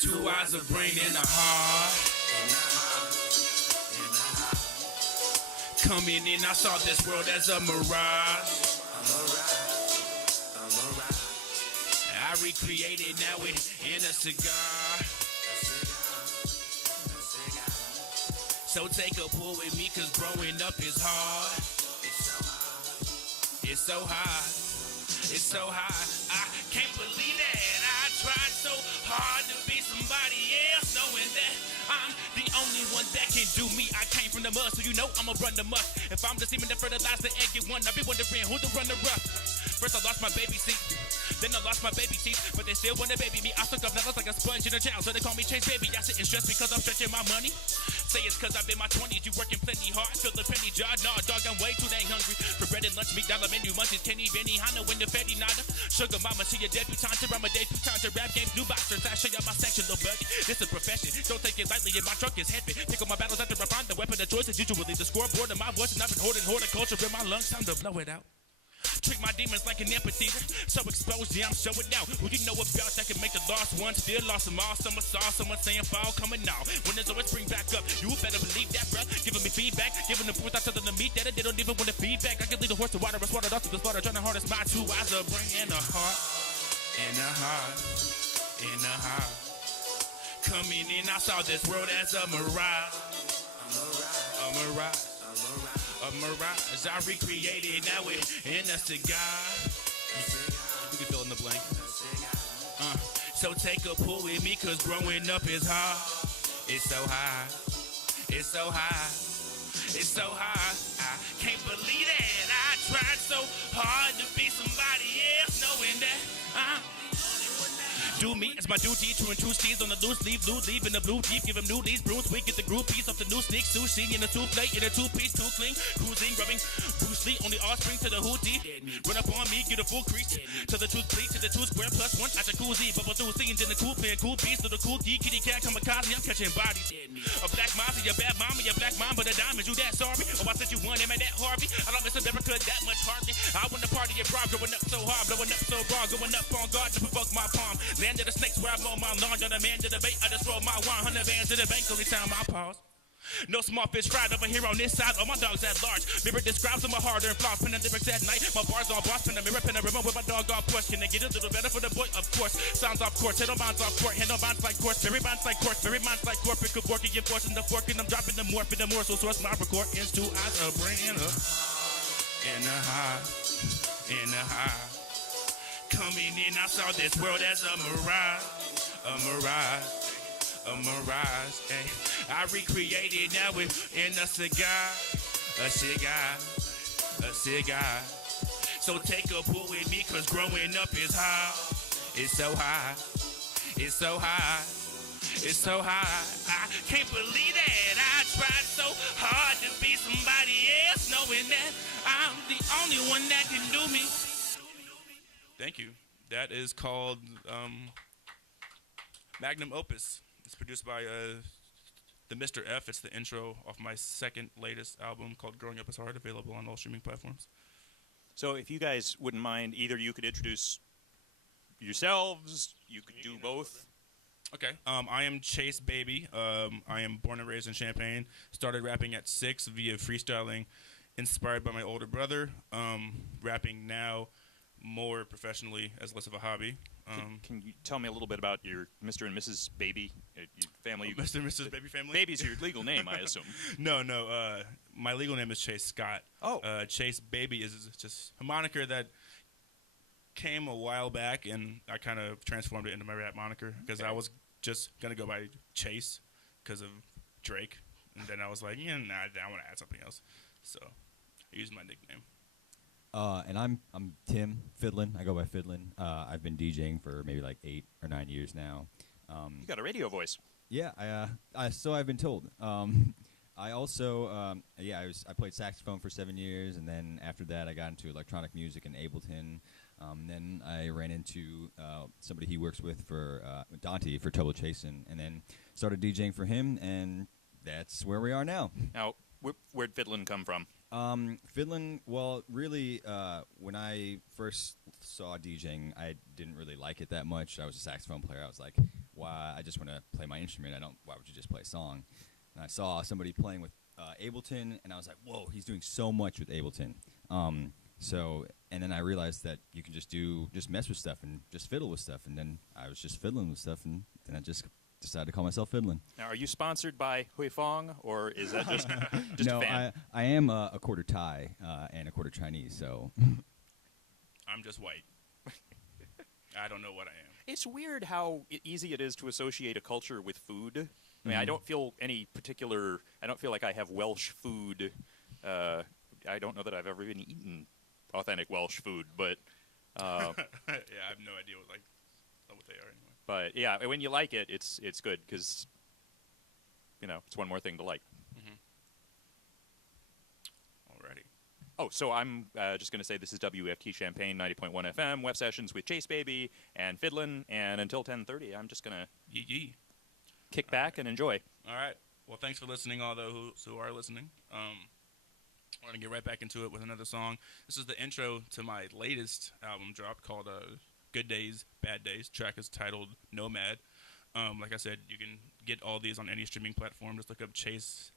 Two eyes, a brain, and a heart. Coming in, I saw this world as a mirage. I recreated now it in a cigar. So take a pull with me, cause growing up is hard. It's so hard. It's so hard. I can't believe that I tried so hard to be somebody else, knowing that I'm the only one that can do me. I came from the mud, so you know I'ma run the muck. If I'm just even to fertilize the egg, get one, I'll be wondering who the runner-up. First I lost my baby seat, then I lost my baby teeth, but they still wanna baby me. I suck up knuckles like a sponge in a child, so they call me Chase Baby. I sit and stress because I'm stretching my money. Say it's cause I've been my 20s, you working plenty hard, feel the penny jar. Nah, dog, I'm way too dang hungry. For bread and lunch, meat, dollar menu, munchies, Kenny, Benny, Hanna, when the Fetty, nada. Sugar mama, she a debutante, I'm a debutante. Rap games, new boxers, I show you my section, little buddy. This is profession, don't take it lightly, and my truck is heavy. Pick up my battles after I find the weapon of choice is usually the scoreboard of my voice, and I've been hoarding horticulture in my lungs, time to blow it out. Treat my demons like an amphitheater. So exposed, yeah, I'm showing out. Who you know about that can make the lost ones feel lost them all? Someone saw someone saying fall coming out. When there's always spring back up, you better believe that, bruh. Giving me feedback, giving them proof, I tell them to meet that. They don't even want the feedback. I can lead the horse to water, I swallowed off to the slaughter. Trying to harness my two eyes, a brain and a heart. And a heart. And a heart. Coming in, I saw this world as a mirage. A mirage. A mirage, I recreated now it in a cigar. You can fill in the blank. So take a pull with me, cause growing up is hard. It's so hard. It's so hard. It's so hard. I can't believe that I tried so hard to be somebody else, knowing that I'm do me as my duty to intrude steeds on the loose leaf, blue leaf in the blue deep, give him new leaves, brooms, we get the group piece of the new sneak, sushi in the souffle, in a two-piece, too clean, cruising, rubbing, Bruce Lee, only offspring to the hootie, run up on me, get a full crease, to the tooth pleat, to the two square plus one, at the jacuzzi, bubble through scenes in the cool pen, cool beast, little cool D, kitty cat, kamikaze, I'm catching bodies, a black mama, your bad mama, your black mom, but a diamond, you that sorry, oh I said you won, am I that Harvey, I don't miss America that much hardly, I want to party abroad, growing up so hard, blowing up so raw, going up on guard to provoke my palm, land of the snakes where I mow my lawn, you're the man to the bait, I just roll my 100 bands to the bank, only time I pause. No small fish fried over here on this side. All my dogs at large. Mirror describes them a harder and flaws. Pen and lyrics at night. My bars on boss. Pen a mirror, pen a ribbon with my dog off push. Can they get a little better for the boy? Of course. Sounds off course. Head on bonds off court. Handle bonds like course. Very bonds like course. Very bonds like corporate. Good work. You're forcing the fork. And I'm dropping the morph in the morsel. Source my record. Ends two eyes. A brain and a heart. And a heart. Coming in, I saw this world as a mirage. A mirage. A mirage, I recreated now it in a cigar, a cigar, a cigar. So take a pull with me, cause growing up is hard. It's so hard, it's so hard, it's so hard. I can't believe that I tried so hard to be somebody else, knowing that I'm the only one that can do me. Thank you. That is called Magnum Opus. It's produced by the Mr. F. It's the intro off my second latest album called Growing Up Is Hard, available on all streaming platforms. So if you guys wouldn't mind, either you could introduce yourselves, you could do both. Okay. I am Chase Baby. I am born and raised in Champaign. Started rapping at 6 via freestyling, inspired by my older brother. Rapping now more professionally as less of a hobby. Can you tell me a little bit about your Mr. and Mrs. Baby, your family? Mr. and Mrs. Baby family? Baby's your legal name, I assume. No. My legal name is Chase Scott. Oh. Chase Baby is just a moniker that came a while back, and I kind of transformed it into my rap moniker because I was just going to go by Chase because of Drake. And then I was like, I want to add something else. So I used my nickname. And I'm Tim Fiddlin. I go by Fiddlin. I've been DJing for maybe like 8 or 9 years now. You got a radio voice. Yeah, so I've been told. I also, I played saxophone for 7 years, and then after that I got into electronic music in Ableton. Then I ran into somebody he works with for Dante for Trouble Chasing, and then started DJing for him, and that's where we are now. Now, where'd Fiddlin come from? Fiddlin', well, really, when I first saw DJing, I didn't really like it that much. I was a saxophone player. I was like, why I just want to play my instrument. Why would you just play a song? And I saw somebody playing with Ableton, and I was like, whoa, he's doing so much with Ableton. And then I realized that you can just mess with stuff and just fiddle with stuff. And then I was just fiddling with stuff, and then I just decided to call myself Fiddlin'. Now, are you sponsored by Hui Fong, or is that just No, a fan? I am a quarter Thai and a quarter Chinese, so. I'm just white. I don't know what I am. It's weird how easy it is to associate a culture with food. I mean, I don't feel like I have Welsh food. I don't know that I've ever even eaten authentic Welsh food, but Yeah, I have no idea what they are anyway. but yeah, when you like it, it's good because it's one more thing to like. Alrighty. Oh, so I'm just going to say this is WEFT Champaign 90.1 FM, Web Sessions with Chase Baby and Fiddlin', and until 10:30, I'm just going to Yee. kick back and enjoy. All right. Well, thanks for listening, all those who are listening. We're going to get right back into it with another song. This is the intro to my latest album drop called Good Days, Bad Days. Track is titled Nomad. Like I said, you can get all these on any streaming platform. Just look up Chase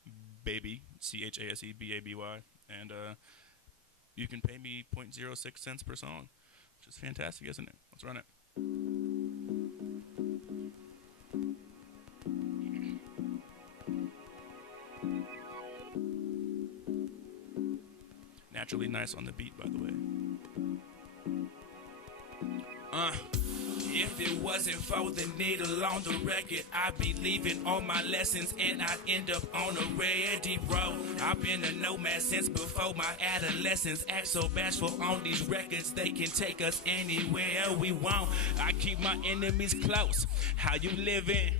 Baby, ChaseBaby, and you can pay me 0.06 cents per song, which is fantastic, isn't it? Let's run it. Naturally nice on the beat, by the way. If it wasn't for the needle on the record, I'd be leaving all my lessons and I'd end up on a ready road. I've been a nomad since before my adolescence. Act so bashful on these records, they can take us anywhere we want. I keep my enemies close. How you living?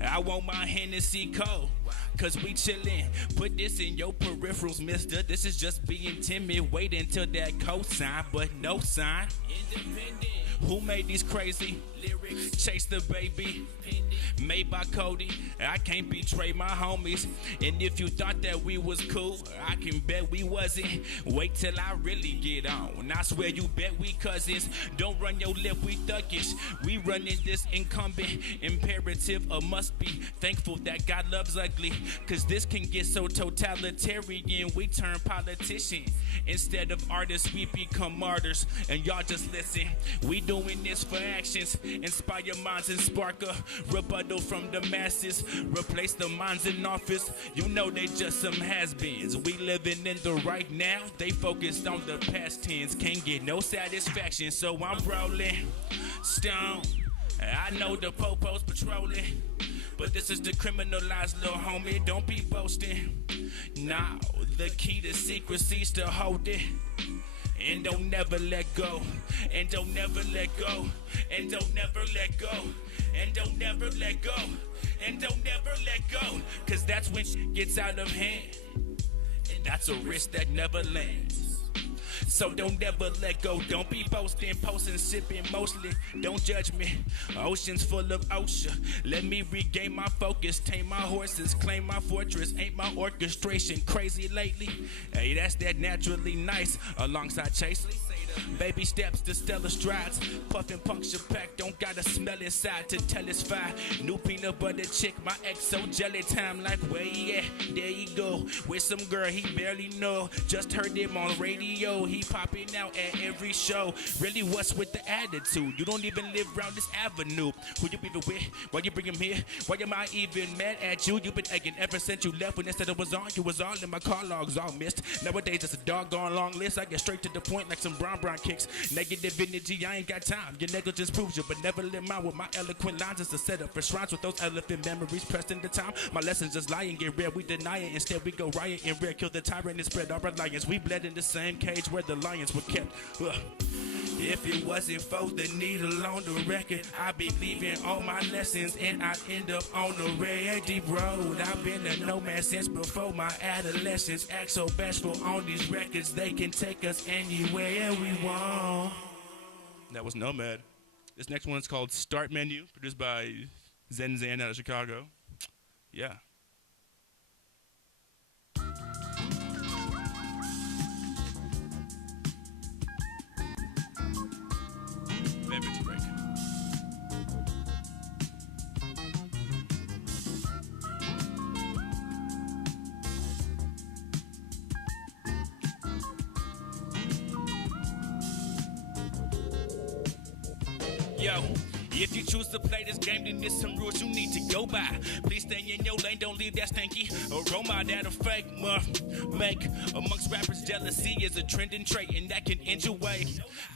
I want my Hennessy cold, cause we chillin'. Put this in your peripherals, mister. This is just being timid. Wait until that cosign, but no sign. Independent. Who made these crazy lyrics? Chase the Baby, made by Cody. I can't betray my homies. And if you thought that we was cool, I can bet we wasn't. Wait till I really get on. I swear you bet we cousins. Don't run your lip, we thuggish. We running this incumbent, imperative or must be. Thankful that God loves ugly, cause this can get so totalitarian. We turn politician. Instead of artists, we become martyrs. And y'all just listen. We doing this for actions. Inspire minds and spark a rebuttal from the masses. Replace the minds in office. You know they just some has-beens. We living in the right now. They focused on the past tense. Can't get no satisfaction, so I'm rolling stone. I know the popo's patrolling, but this is the criminalized little homie. Don't be boasting. Now the key to secrecy's to hold it. And don't never let go. And don't never let go. And don't never let go. And don't never let go. And don't never let go. Cause that's when shit gets out of hand. And that's a risk that never lands. So don't ever let go. Don't be boasting, posting, sipping mostly. Don't judge me. Oceans full of OSHA. Let me regain my focus. Tame my horses. Claim my fortress. Ain't my orchestration crazy lately? Hey, that's that naturally nice. Alongside Chase. Baby steps to stellar strides. Puffin' puncture pack. Don't gotta smell inside to tell it's fine. New peanut butter chick. My exo jelly time. Like where he at? There you go. With some girl he barely know. Just heard him on radio. He popping out at every show. Really, what's with the attitude? You don't even live around this avenue. Who you even with? Why you bring him here? Why am I even mad at you? You been egging ever since you left. When they said it was on, you was all in my car logs all missed. Nowadays it's a doggone long list. I get straight to the point like some brown kicks. Negative energy, I ain't got time. Your negligence proves you, but never let mine with my eloquent lines. It's a setup for shrines with those elephant memories pressed in the time. My lessons just lie and get rare. We deny it. Instead we go riot and rare. Kill the tyrant and spread our alliance. We bled in the same cage where the lions were kept. If it wasn't for the needle on the record, I'd be leaving all my lessons and I'd end up on the ready road. I've been a nomad since before my adolescence. Act so bashful on these records, they can take us anywhere we want. That was Nomad. This next one is called Start Menu, produced by Zen Zan out of Chicago. Yeah. Beverage break. Yo, if you choose to play this game, then there's some rules you need to go by. Please stay in your lane, don't leave that stinky aroma that a fake make. Amongst rappers, jealousy is a trending trait, and that can end your way.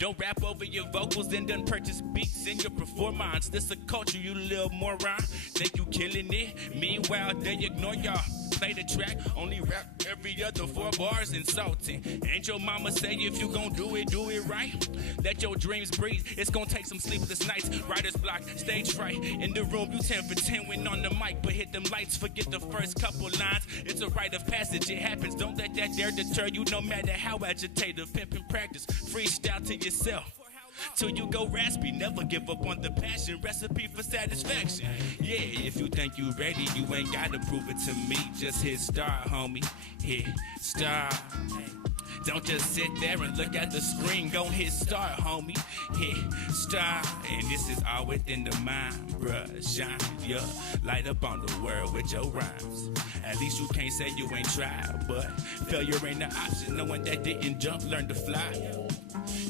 Don't rap over your vocals, then done purchase beats in your performance. This a culture, you little moron. Think you killing it, meanwhile they ignore y'all. Play the track, only rap every other 4 bars insulting. Ain't your mama say if you gon' do it right? Let your dreams breathe, it's gon' take some sleepless nights. Writer's block, stage fright, in the room you 10 for 10 when on the mic. But hit them lights, forget the first couple lines. It's a rite of passage, it happens, don't let that dare deter you. No matter how agitated, pimpin' practice, freestyle to yourself till you go raspy. Never give up on the passion, recipe for satisfaction. Yeah, if you think you ready, you ain't gotta prove it to me. Just hit start, homie, hit start. Don't just sit there and look at the screen, go hit start, homie, hit start. And this is all within the mind, bruh, shine your light up on the world with your rhymes. At least you can't say you ain't tried, but failure ain't an option. No one that didn't jump learned to fly.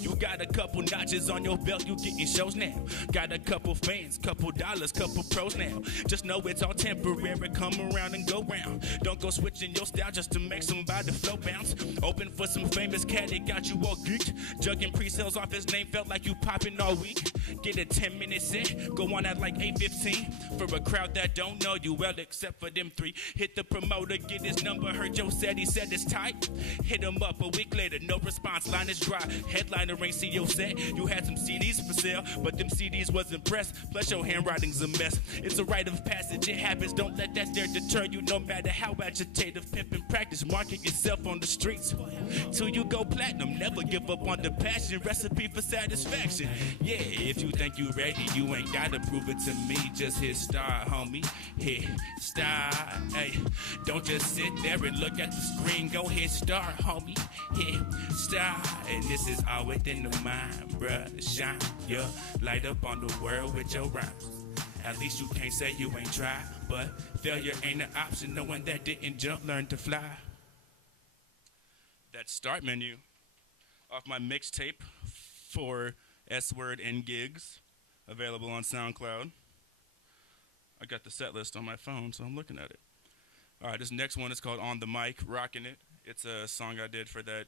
You got a couple notches on your belt, you getting shows now. Got a couple fans, couple dollars, couple pros now. Just know it's all temporary, come around and go round. Don't go switching your style just to make somebody flow bounce. Open for some famous cat, it got you all geeked. Jugging pre-sales off his name, felt like you popping all week. Get a 10-minute set, go on at like 8:15. For a crowd that don't know you well, except for them 3. Hit the promoter, get his number, heard Joe said he said it's tight. Hit him up a week later, no response, line is dry. Headliner ain't see your set, you had some CDs for sale, but them CDs wasn't pressed, plus your handwriting's a mess. It's a rite of passage, it happens, don't let that dare deter you. No matter how agitated, pimpin' practice, market yourself on the streets till you go platinum. Never give up on the passion, recipe for satisfaction. Yeah, if you think you ready, you ain't gotta prove it to me. Just hit start, homie, hit start. Hey, don't just sit there and look at the screen, go hit start, homie, hit start. And this is all within the mind, bruh, shine your light up on the world with your rhymes. At least you can't say you ain't tried, but failure ain't an option. No one that didn't jump learned to fly. That start menu off my mixtape for S-Word and Gigs, available on SoundCloud. I got the set list on my phone, so I'm looking at it. All right, this next one is called On the Mic, Rockin' It. It's a song I did for that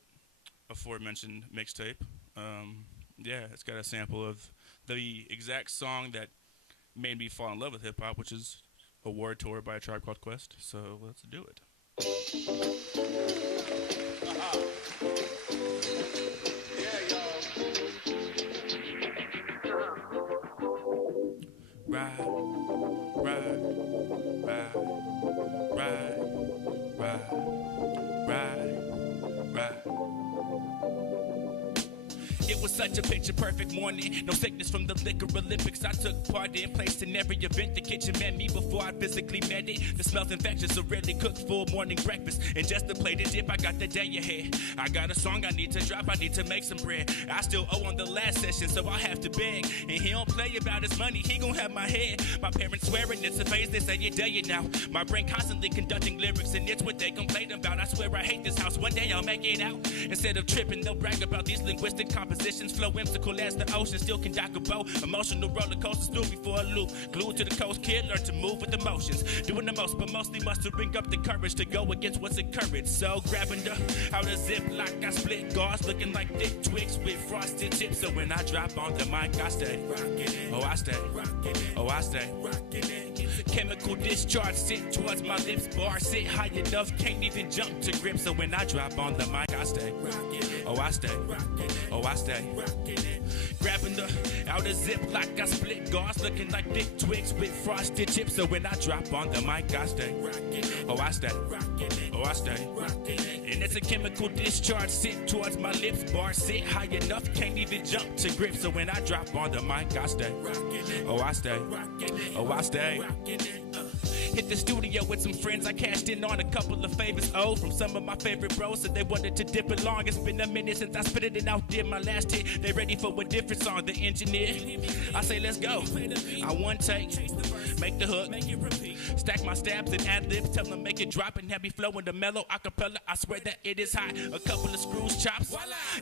aforementioned mixtape. Yeah, it's got a sample of the exact song that made me fall in love with hip-hop, which is Award Tour by A Tribe Called Quest. So let's do it. Ride, ride, ride, ride, ride, ride, ride. It was such a picture-perfect morning. No sickness from the liquor Olympics. I took part in, placed in every event. The kitchen met me before I physically met it. The smell's infectious, so really cooked full morning breakfast. And just to play the dip, I got the day ahead. I got a song I need to drop, I need to make some bread. I still owe on the last session, so I'll have to beg. And he don't play about his money, he gon' have my head. My parents swearing it's a phase, they say it day and now. My brain constantly conducting lyrics, and it's what they complain about. I swear I hate this house, one day I'll make it out. Instead of tripping, they'll brag about these linguistic compositions. Flow whimsical as the ocean, still can dock a boat. Emotional roller coasters threw me for a loop. Glued to the coast, kid learned to move with emotions. Doing the most, but mostly mustering up the courage to go against what's encouraged. So grabbing the out of Ziploc, I split guards, looking like thick twigs with frosted tips. So when I drop on the mic, I stay rocking it. Oh, I stay rocking it. Oh, I stay rocking it. Chemical discharge sit towards my lips. Bar sit high enough, can't even jump to grip. So when I drop on the mic, I stay rocking it. Oh, I stay rocking it. Oh, I stay rocking it. Grabbing the outer Ziploc, I split guards, looking like thick twigs with frosted tips. So when I drop on the mic, I stay rocking it. Oh, I stay rocking it. Oh, I stay rocking it. And it's a chemical discharge sit towards my lips. Bar sit high enough, can't even jump to grip. So when I drop on the mic, I stay rocking it. Oh, I stay rocking it. Oh, I stay rocking it. Hit the studio with some friends. I cashed in on a couple of favors. Oh, from some of my favorite bros. So they wanted to dip along. It's been a minute since I spit it and outdid my last hit. They ready for a different song. The engineer, I say let's go. I one take, make the hook, stack my stabs and ad libs. Tell them make it drop and have me flow in the mellow acapella. I swear that it is hot. A couple of screws chops,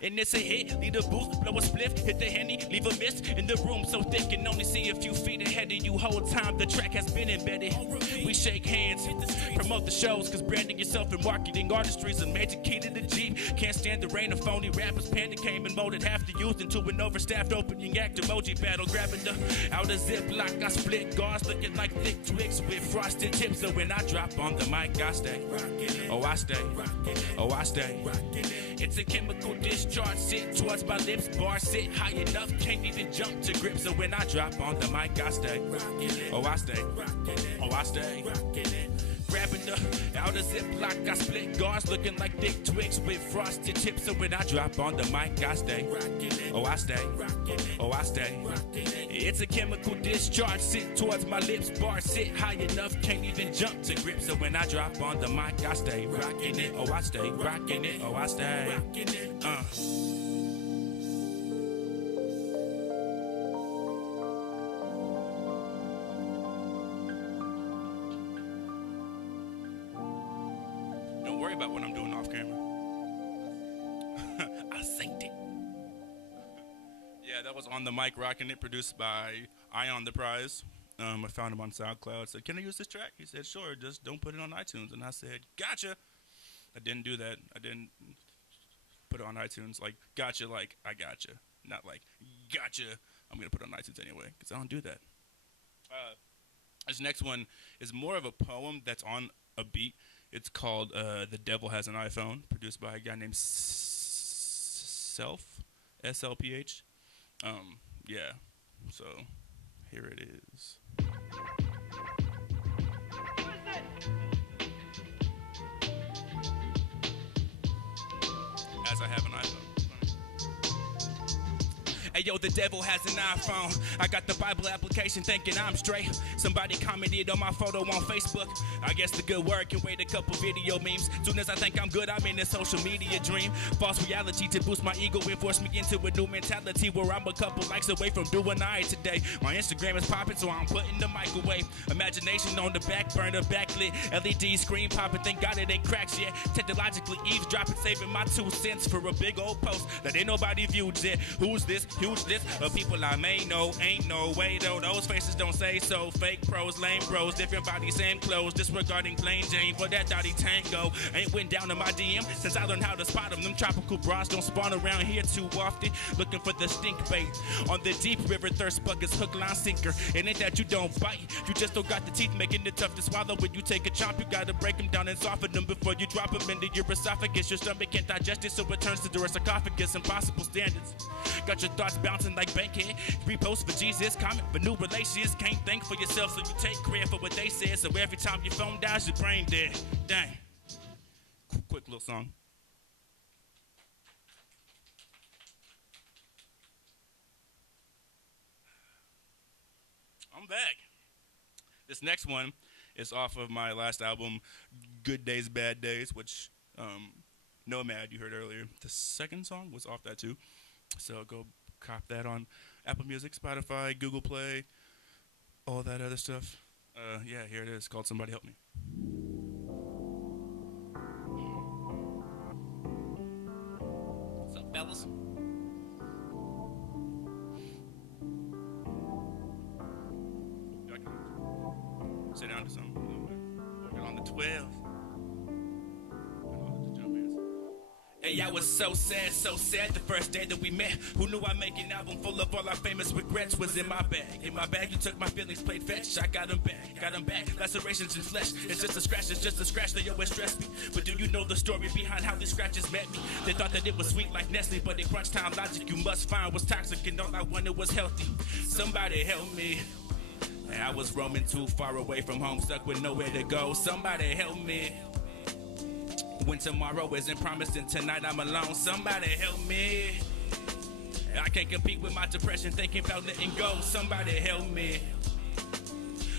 and it's a hit. Lead a boost, blow a spliff, hit the Henny, leave a mist in the room so thick can only see a few feet ahead of you. Whole time the track has been embedded. We shake hands, promote the shows, cause branding yourself and marketing artistry's a major key to the Jeep. Can't stand the rain of phony rappers. Panda came and molded half the youth into an overstaffed opening act emoji battle. Grabbing the outer ziplock, I split guards looking like thick twigs with frosted tips. So when I drop on the mic, I stay. Oh, I stay. Oh, I stay. It's a chemical discharge. Sit towards my lips. Bar sit high enough. Can't even jump to grip. So when I drop on the mic, I stay. Oh, I stay. Oh, I stay. Grabbing the outer ziplock, I split guards looking like thick twigs with frosted tips. So when I drop on the mic, I stay. Oh, I stay. Oh, I stay. It's a chemical discharge. Sit towards my lips. Bar sit high enough. Can't even jump to grip. So when I drop on the mic, I stay rocking it. Oh, I stay rocking it. Oh, I stay. Don't worry about what I'm doing off camera. I synced it. Yeah, that was On the Mic Rockin' It, produced by Ion the Prize. I found him on SoundCloud. Said, "Can I use this track?" He said, "Sure, just don't put it on iTunes." And I said, "Gotcha." I didn't do that. I didn't put it on iTunes. Like, gotcha, like, I gotcha. Not like, gotcha, I'm going to put it on iTunes anyway, because I don't do that. This next one is more of a poem that's on a beat. It's called The Devil Has an iPhone, produced by a guy named Self, S-L-P-H. Yeah, so here it is. As I have an iPhone. Hey yo, the devil has an iPhone. I got the Bible application thinking I'm straight. Somebody commented on my photo on Facebook. I guess the good word can wait a couple video memes. Soon as I think I'm good, I'm in a social media dream. False reality to boost my ego and force me into a new mentality where I'm a couple likes away from doing alright today. My Instagram is popping, so I'm putting the microwave. Imagination on the back burner, backlit. LED screen popping, thank God it ain't cracks yet. Technologically eavesdropping, saving my 2 cents for a big old post that ain't nobody viewed yet. Who's this? Huge list of people I may know. Ain't no way though, those faces don't say so. Fake pros, lame bros, different bodies, same clothes. Disregarding plain Jane for that dotty tango. Ain't went down to my DM since I learned how to spot them. Them tropical bras don't spawn around here too often. Looking for the stink bait on the deep river. Thirst buckets, hook, line, sinker. It ain't that you don't bite, you just don't got the teeth, making it tough to swallow. When you take a chomp, you gotta break them down and soften them before you drop them into your esophagus. Your stomach can't digest it, so it turns to the sarcophagus. Impossible standards. Got your thoughts bouncing like Bankhead. Repost for Jesus, comment for new relations. Can't think for yourself, so you take credit for what they said. So every time your phone dies, your brain dead. Dang. Quick little song. I'm back. This next one is off of my last album, Good Days, Bad Days, which Nomad you heard earlier. The second song was off that too. So go cop that on Apple Music, Spotify, Google Play, all that other stuff. Yeah, here it is, called Somebody Help Me. What's up, fellas? I can sit down to something. Working on the 12. Hey, I was so sad the first day that we met. Who knew I'd make an album full of all our famous regrets was in my bag. In my bag, you took my feelings, played fetch. I got them back. Lacerations in flesh. It's just a scratch, they always stress me. But do you know the story behind how these scratches met me? They thought that it was sweet like Nestle, but in crunch time logic you must find was toxic, and all I wanted was healthy. Somebody help me. I was roaming too far away from home, stuck with nowhere to go. Somebody help me. When tomorrow isn't promised and tonight I'm alone, somebody help me. I can't compete with my depression, thinking about letting go. Somebody help me.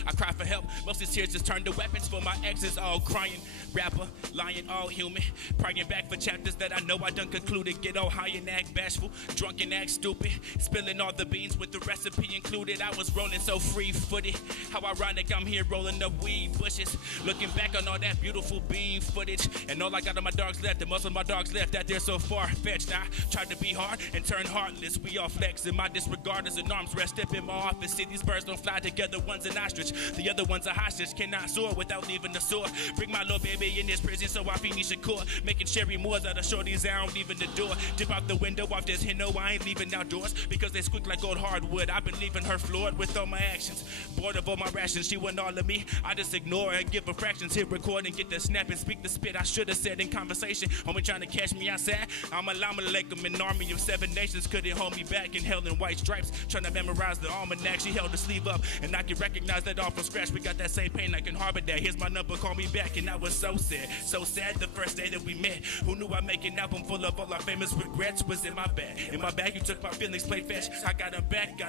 I cry for help. Most of these tears just turn to weapons for my exes. All crying, rapper, lying, all human. Praying back for chapters that I know I done concluded. Get all high and act bashful, drunk and act stupid. Spilling all the beans with the recipe included. I was rolling so free-footed. How ironic I'm here rolling up weed bushes. Looking back on all that beautiful bean footage. And all I got of my dogs left, and most of my dogs left out there so far-fetched. I tried to be hard and turn heartless. We all flex in my disregard as an arms rest. Step in my office, see these birds don't fly together. One's an ostrich, the other one's a hostage. Cannot soar without leaving the sword. Bring my little baby in this prison so I finish a court. Making cherry moors out of shorties, I don't leave in the door. Dip out the window off this Hino, I ain't leaving outdoors. Because they squeak like old hardwood. I've been leaving her floored with all my actions. Bored of all my rations, she want all of me. I just ignore her and give her fractions. Hit record and get the snap and speak the spit I should have said in conversation. Homie trying to catch me outside. I'm a llama like an army of 7 nations. Couldn't hold me back in hell in white stripes. Trying to memorize the almanac. She held the sleeve up and I can recognize that all from scratch. We got that same pain, I can harbor that. Here's my number, call me back. And I was so sad. So sad the first day that we met. Who knew I'd make an album full of all our famous regrets? Was in my bag. In my bag, you took my feelings, played fetch. I got them back.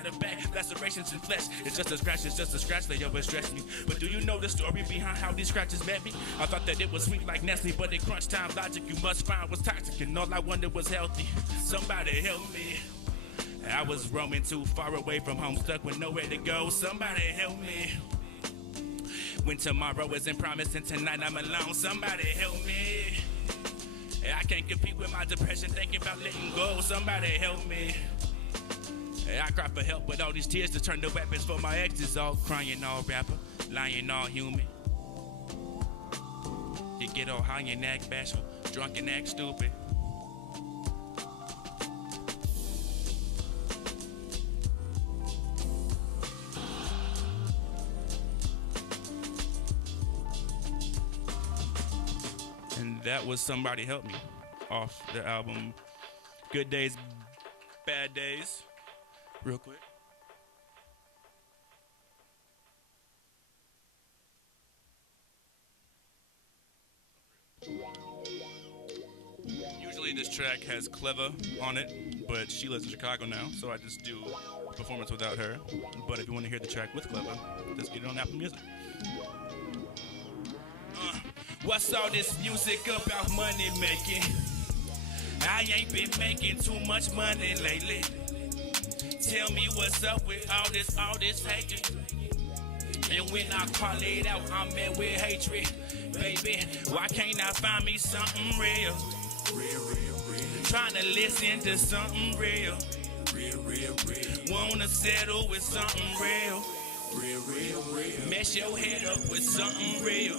Lacerations in flesh. It's just a scratch, they always stress me. But do you know the story behind how these scratches met me? I thought that it was sweet like Nestle, but in crunch time logic you must find was toxic. And all I wanted was healthy. Somebody help me. I was roaming too far away from home, stuck with nowhere to go. Somebody help me. When tomorrow isn't promised and tonight I'm alone. Somebody help me. I can't compete with my depression, thinking about letting go. Somebody help me. I cry for help, but all these tears to turn to weapons for my exes. All crying, all rapper, lying, all human. You get all high and act bashful, drunk and act stupid. And that was Somebody Help Me off the album Good Days, Bad Days. Real quick. Usually this track has Cleva on it, but she lives in Chicago now, so I just do a performance without her. But if you want to hear the track with Cleva, just get it on Apple Music. What's all this music about money making? I ain't been making too much money lately. Tell me what's up with all this hatred. And when I call it out, I'm met with hatred. Baby, why can't I find me something real? Trying to listen to something real. Wanna settle with something real. Mess your head up with something real.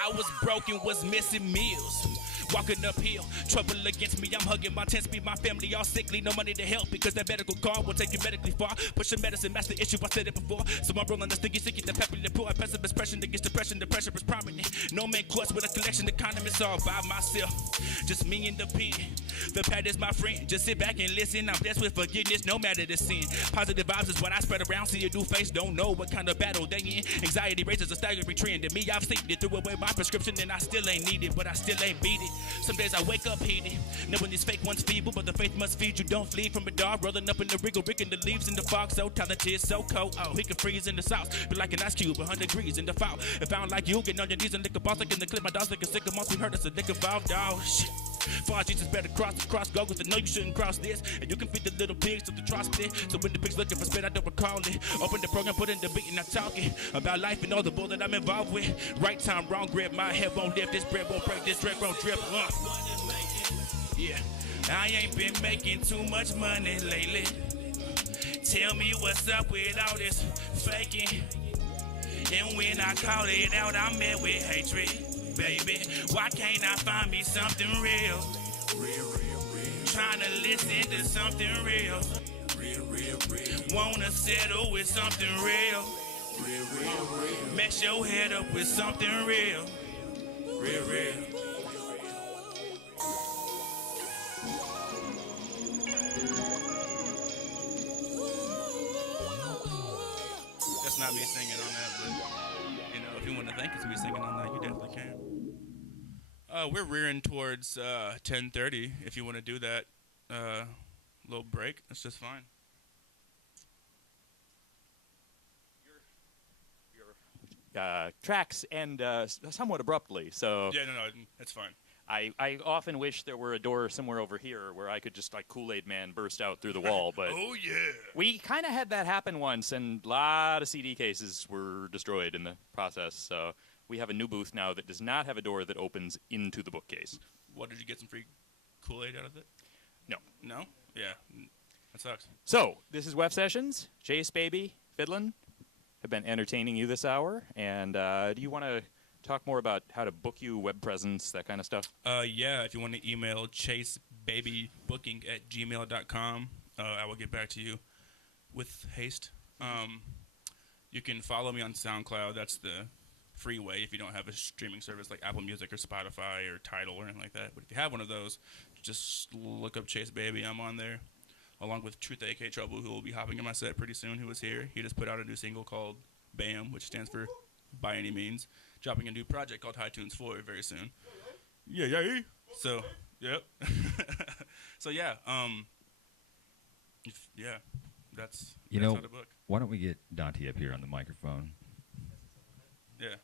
I was broken, was missing meals. Walking uphill, trouble against me, I'm hugging my 10-speed, my family all sickly, no money to help because that medical card will take you medically far. Pushing medicine, that's the issue, I said it before. So I'm rolling the sticky, the pepper, the poor, pessimist, pressure against depression, the pressure is prominent. No man course with a collection of economists all by myself. Just me and the pen, the pad is my friend. Just sit back and listen, I'm blessed with forgiveness, no matter the sin. Positive vibes is what I spread around, see a new face, don't know what kind of battle they in. Anxiety raises a staggering trend, and me, I've seen it, threw away my prescription, and I still ain't need it, but I still ain't beat it. Some days I wake up heated, knowing these fake ones feeble, but the faith must feed you. Don't flee from a dog, rolling up in the wriggle, rigging the leaves in the fog. So talented, so cold, oh, he can freeze in the south, be like an ice cube, 100 degrees in the fall. If I don't like you, get on your knees and lick a boss, like in the clip. My dog's like a sick months, we heard us a lick involved, dog. Shit. Far Jesus better cross the cross, go with the know you shouldn't cross this. And you can feed the little pigs to the trough split. So when the pigs looking for spit, I don't recall it. Open the program, put in the beat, and I'm talking about life and all the bull that I'm involved with. Right time, wrong grip, my head won't lift, this bread won't break, this drink won't drip. Yeah, I ain't been making too much money lately. Tell me what's up with all this faking. And when I call it out, I'm met with hatred. Baby, why can't I find me something real? Trying to listen to something real. Wanna settle with something real. Mess your head up with something real. Real. That's not me singing on that, but you know, if you want to thank us to be singing on that, you definitely can. We're rearing towards 10:30. If you want to do that little break, that's just fine. tracks end somewhat abruptly. So Yeah, no, it's fine. I often wish there were a door somewhere over here where I could just like Kool-Aid Man burst out through the wall. But Oh yeah. we kind of had that happen once, and a lot of CD cases were destroyed in the process. So we have a new booth now that does not have a door that opens into the bookcase. What, did you get some free Kool-Aid out of it? No. No? Yeah. That sucks. So this is WEFT Sessions. Chase, Baby, Fiddlin' have been entertaining you this hour. And do you want to talk more about how to book you, web presence, that kind of stuff? Yeah, if you want to email chasebabybooking@gmail.com, I will get back to you with haste. You can follow me on SoundCloud. That's the free way if you don't have a streaming service like Apple Music or Spotify or Tidal or anything like that. But if you have one of those, just look up Chase Baby. I'm on there, along with Truth A.K. Trouble, who will be hopping in my set pretty soon, who is here. He just put out a new single called BAM, which stands for By Any Means. Dropping a new project called High Tunes 4 very soon. Yeah. So, yep. So, yeah. That's how to book. Why don't we get Dante up here on the microphone? Yeah.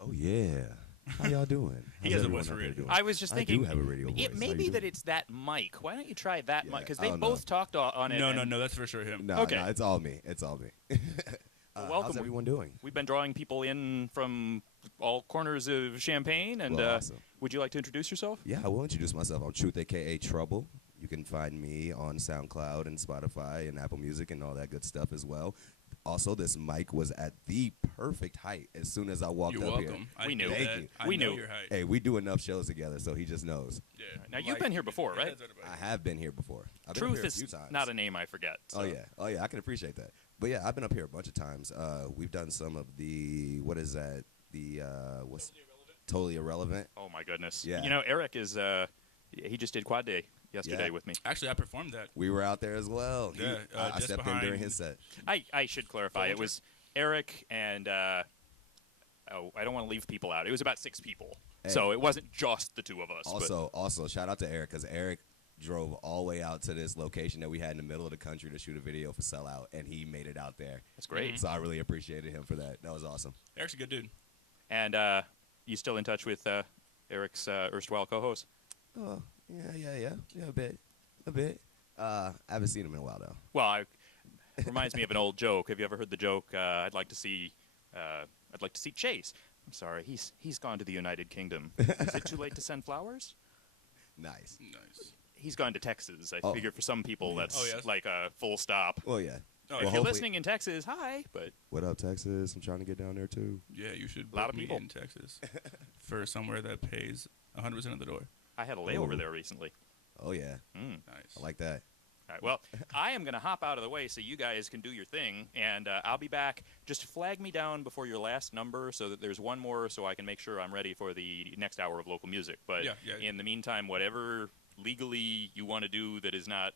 Oh yeah. How y'all doing? He How's has a everyone voice for out there radio. doing? I was just I thinking, do have a radio voice. it How may you be that doing? it's that mic. Why don't you try that mic? Because I they don't both know. talked on it. and No, that's for sure him. No, Okay. no, it's all me. It's all me. Well, welcome. How's everyone doing? We've been drawing people in from all corners of Champaign. And Well, awesome. would you like to introduce yourself? Yeah, I will introduce myself. I'm Truth, aka Trouble. You can find me on SoundCloud and Spotify and Apple Music and all that good stuff as well. Also, this mic was at the perfect height as soon as I walked You're up welcome. here. I We know knew. Thank that. you. I We know knew. your height. Hey, we do enough shows together, so he just knows. Yeah. Now, you've been here before, right? That's everybody. I have been here before. I've been up Truth here a few is times. not a name I forget. So. Oh yeah, I can appreciate that. But yeah, I've been up here a bunch of times. We've done some of the what's Totally Irrelevant. Oh, my goodness. Yeah. You know, Eric is, he just did Quad Day yesterday Yeah. with me. Actually, I performed that. We were out there as well. Yeah, I just stepped in during behind- his set. I should clarify. It was Eric and, I don't want to leave people out. It was about 6 people. Hey. So it wasn't just the 2 of us. but Also, shout out to Eric because Eric drove all the way out to this location that we had in the middle of the country to shoot a video for Sellout, and he made it out there. that's great. So I really appreciated him for that. That was awesome. Eric's a good dude. And you still in touch with Eric's erstwhile co-host? Oh, yeah, a bit. I haven't seen him in a while though. Well, it reminds me of an old joke. Have you ever heard the joke? I'd like to see Chase. I'm sorry, he's gone to the United Kingdom. Is it too late to send flowers? Nice. Nice. He's gone to Texas. I Oh. figure for some people that's Oh, yes. like a full stop. Well, yeah. Oh, If yeah. Well, you're hopefully- listening in Texas, hi. But What up, Texas? I'm trying to get down there too. Yeah, you should A lot book of me people. in Texas for somewhere that pays 100% of the door. I had a layover Ooh. there recently. Oh yeah, Mm. Nice. I like that. All right, well, I am going to hop out of the way so you guys can do your thing, and I'll be back. Just flag me down before your last number so that there's one more so I can make sure I'm ready for the next hour of local music. But Yeah. in the meantime, whatever legally you want to do that is not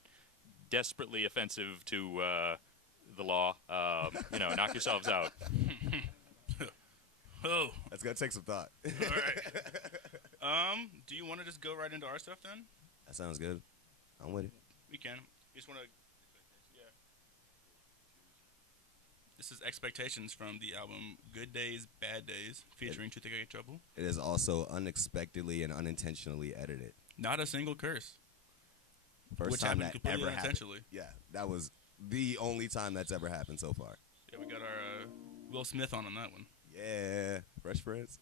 desperately offensive to the law, knock yourselves out. Oh, That's gonna take some thought. all right. Do you want to just go right into our stuff then? That sounds good. I'm with it. We can. You just want to. Yeah. This is Expectations from the album Good Days, Bad Days, featuring Truth A.K. Trouble. It is also unexpectedly and unintentionally edited. Not a single curse. First Which time happened that completely ever happened. unintentionally. Yeah, that was the only time that's ever happened so far. Yeah, we got our Will Smith on that one. Yeah, Fresh Prince.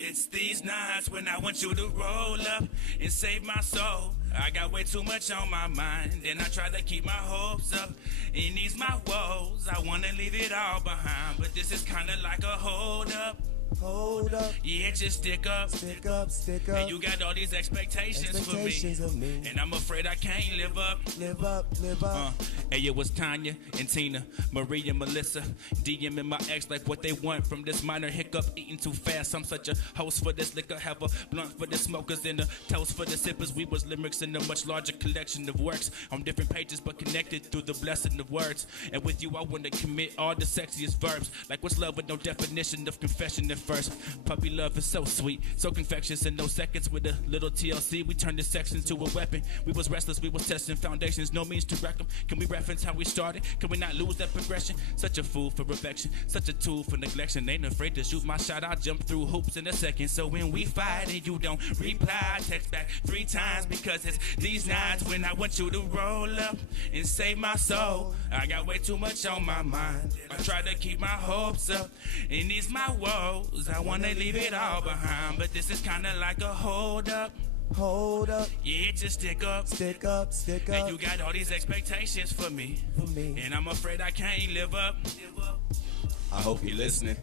It's these nights when I want you to roll up and save my soul. I got way too much on my mind, and I try to keep my hopes up. It needs my woes. I wanna leave it all behind, but this is kinda like a hold up. Hold up, Yeah, just stick up. stick up, stick up. And you got all these expectations Expectations for of me, me. and I'm afraid I can't live up. Live up, live up. Hey, it was Tanya and Tina, Maria, Melissa, DM and my ex like what they want from this minor hiccup. Eating too fast, I'm such a host for this liquor. Have a blunt for the smokers and a toast for the sippers. We was lyrics in a much larger collection of works on different pages, but connected through the blessing of words. And with you, I want to commit all the sexiest verbs. Like what's love with no definition of confession and first. Puppy love is so sweet, so infectious in those seconds with a little TLC. We turned this section to a weapon. We was restless, we was testing foundations, no means to wreck them. Can we reference how we started? Can we not lose that progression? Such a fool for affection, such a tool for neglection. Ain't afraid to shoot my shot, I'll jump through hoops in a second. So when we fight and you don't reply, I text back 3 times because it's these nights when I want you to roll up and save my soul. I got way too much on my mind. I try to keep my hopes up and these my woes. I wanna leave it all behind, but this is kinda like a hold up. Hold up, Yeah, just stick up. stick up, stick And up. you got all these expectations for me, and I'm afraid I can't live up. I hope you're listening.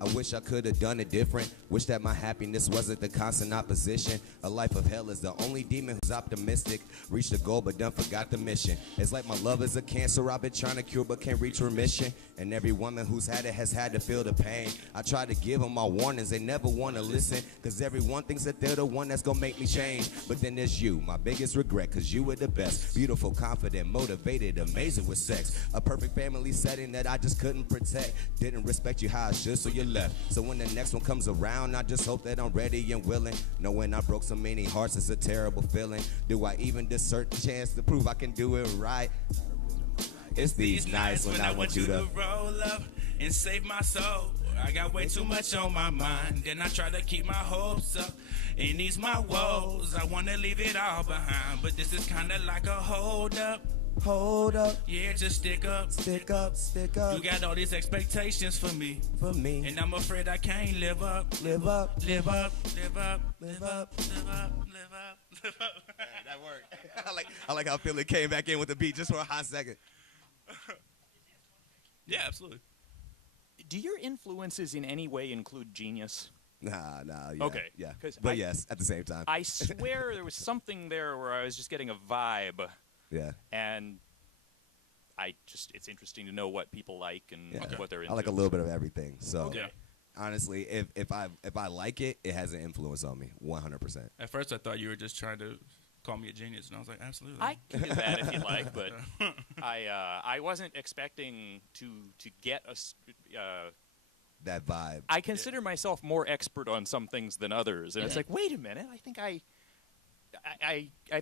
I wish I could have done it different. Wish that my happiness wasn't the constant opposition. A life of hell is the only demon who's optimistic. Reached the goal but done forgot the mission. It's like my love is a cancer I've been trying to cure but can't reach remission. And every woman who's had it has had to feel the pain. I try to give them my warnings, they never want to listen. Cause everyone thinks that they're the one that's gonna make me change. But then there's you, my biggest regret, cause you were the best. Beautiful, confident, motivated, amazing with sex. A perfect family setting that I just couldn't protect. Didn't respect you how I should, so you left. So when the next one comes around, I just hope that I'm ready and willing. Knowing I broke so many hearts is a terrible feeling. Do I even deserve the chance to prove I can do it right? It's these nights when I want you to roll up and save my soul. I got way too much on my mind, and I try to keep my hopes up. And these my woes, I wanna leave it all behind, but this is kinda like a hold up. hold up, Yeah, just stick up. stick up, stick up You got all these expectations for me, for me. and I'm afraid I can't live up. Live up, Live up, live up, live up. live up, live up, live up. That worked. I like how Philly came back in with the beat just for a hot second. Yeah, absolutely. Do your influences in any way include Genius? Nah, yeah, Okay, yeah. 'cause But I- yes, at the same time. I swear there was something there where I was just getting a vibe, Yeah. and it's interesting to know what people like and Yeah. what they're into. I like a little bit of everything. So Okay. honestly, if I like it, it has an influence on me, 100%. At first, I thought you were just trying to call me a genius, and I was like, absolutely. I can do that if you like, but I wasn't expecting to get That vibe. I consider myself more expert on some things than others, and it's Yeah. like, wait a minute, I think I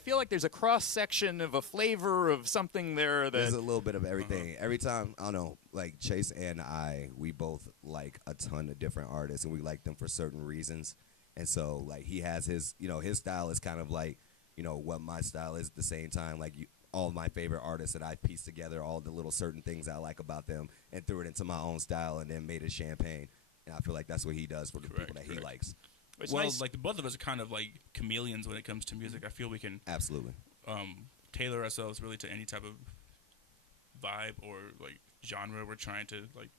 feel like there's a cross section of a flavor of something there There's that a little bit of everything. Every time, I don't know, like Chase and I, we both like a ton of different artists, and we like them for certain reasons. And so, like, he has his, his style is kind of like, what my style is at the same time. Like, all of my favorite artists that I pieced together, all the little certain things I like about them, and threw it into my own style, and then made it champagne. And I feel like that's what he does for the people that he correct. likes. it's well, nice. like the both of us are kind of like chameleons when it comes to music. I feel we can Absolutely. tailor ourselves really to any type of vibe or like genre we're trying to like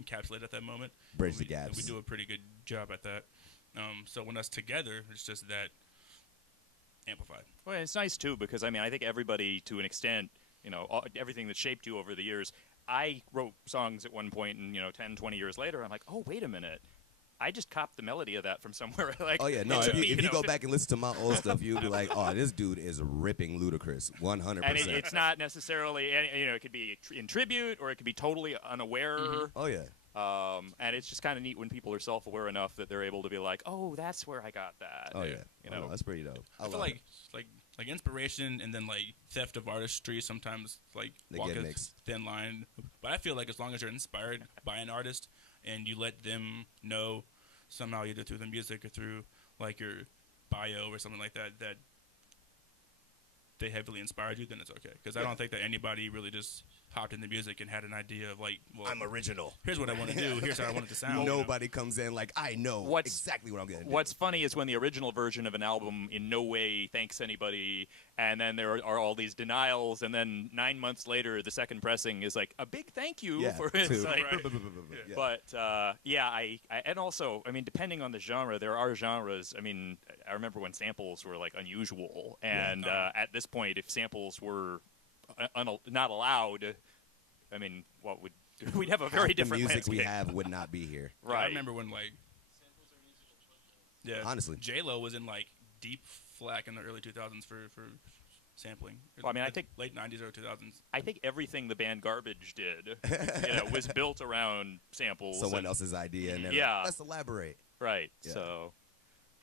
encapsulate at that moment. Bridge the We gaps. do a pretty good job at that. So when us together, it's just that amplified. Well, it's nice too because I think everybody, to an extent, everything that shaped you over the years. I wrote songs at one point, and 10, 20 years later, I'm like, oh, wait a minute. I just copped the melody of that from somewhere. Like, Oh yeah, no. it took me, If you know, go back and listen to my old stuff, you'll be like, "Oh, this dude is ripping Ludacris, 100%." and it's not necessarily, it could be in tribute or it could be totally unaware. Oh yeah, And it's just kind of neat when people are self-aware enough that they're able to be like, oh, that's where I got that. oh yeah. You Oh, know, no, that's pretty dope. I feel love it. like inspiration and then like theft of artistry sometimes like They walk get a mixed. thin line. But I feel like as long as you're inspired by an artist and you let them know somehow either through the music or through like your bio or something like that that they heavily inspired you, then it's okay. Because I don't think that anybody really just hopped in the music and had an idea of like, well, I'm original. here's what I want to do. Here's how I want it to sound. Nobody comes in like, I know What's- exactly what I'm going to do. What's funny is when the original version of an album in no way thanks anybody, and then there are all these denials, and then 9 months later, the second pressing is like a big thank you Yeah, for too. it. Like, Right. Yeah. But I and also, depending on the genre, there are genres. I remember when samples were like unusual, and at this point, if samples were not allowed, what would we'd have a very Half different the music we landscape. have would not be here. Right. I remember when like Honestly. J-Lo was in like deep flack in the early 2000s for sampling. Well, I mean, I think late 90s or 2000s. I think everything the band Garbage did, was built around samples. Someone and, else's idea, and then Yeah. let's elaborate. Right. Yeah. So,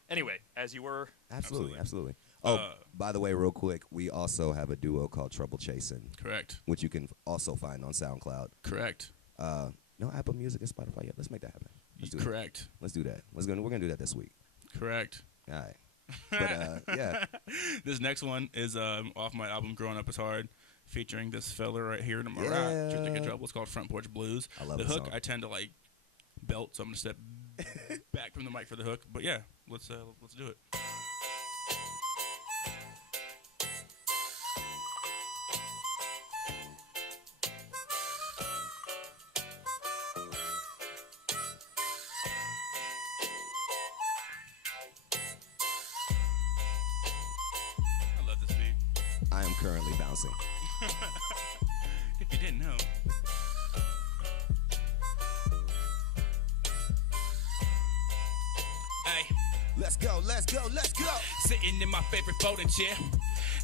anyway, as you were. Absolutely. Oh, by the way, real quick, we also have a duo called Trouble Chasing, Correct. which you can also find on SoundCloud. Correct. No Apple Music and Spotify yet. Let's make that happen. Let's do Correct. That. Let's do that. We're gonna do that this week. Correct. All right. But yeah, This next one is off my album Growing Up Is Hard, featuring this fella right here to my Yeah. right. Truth Think in Trouble. It's called Front Porch Blues. I love the the hook. song. I tend to like belt, so I'm gonna step back from the mic for the hook. But yeah, let's do it. I love this beat. I am currently bouncing. If you didn't know. Hey, Let's go. Sitting in my favorite folding chair.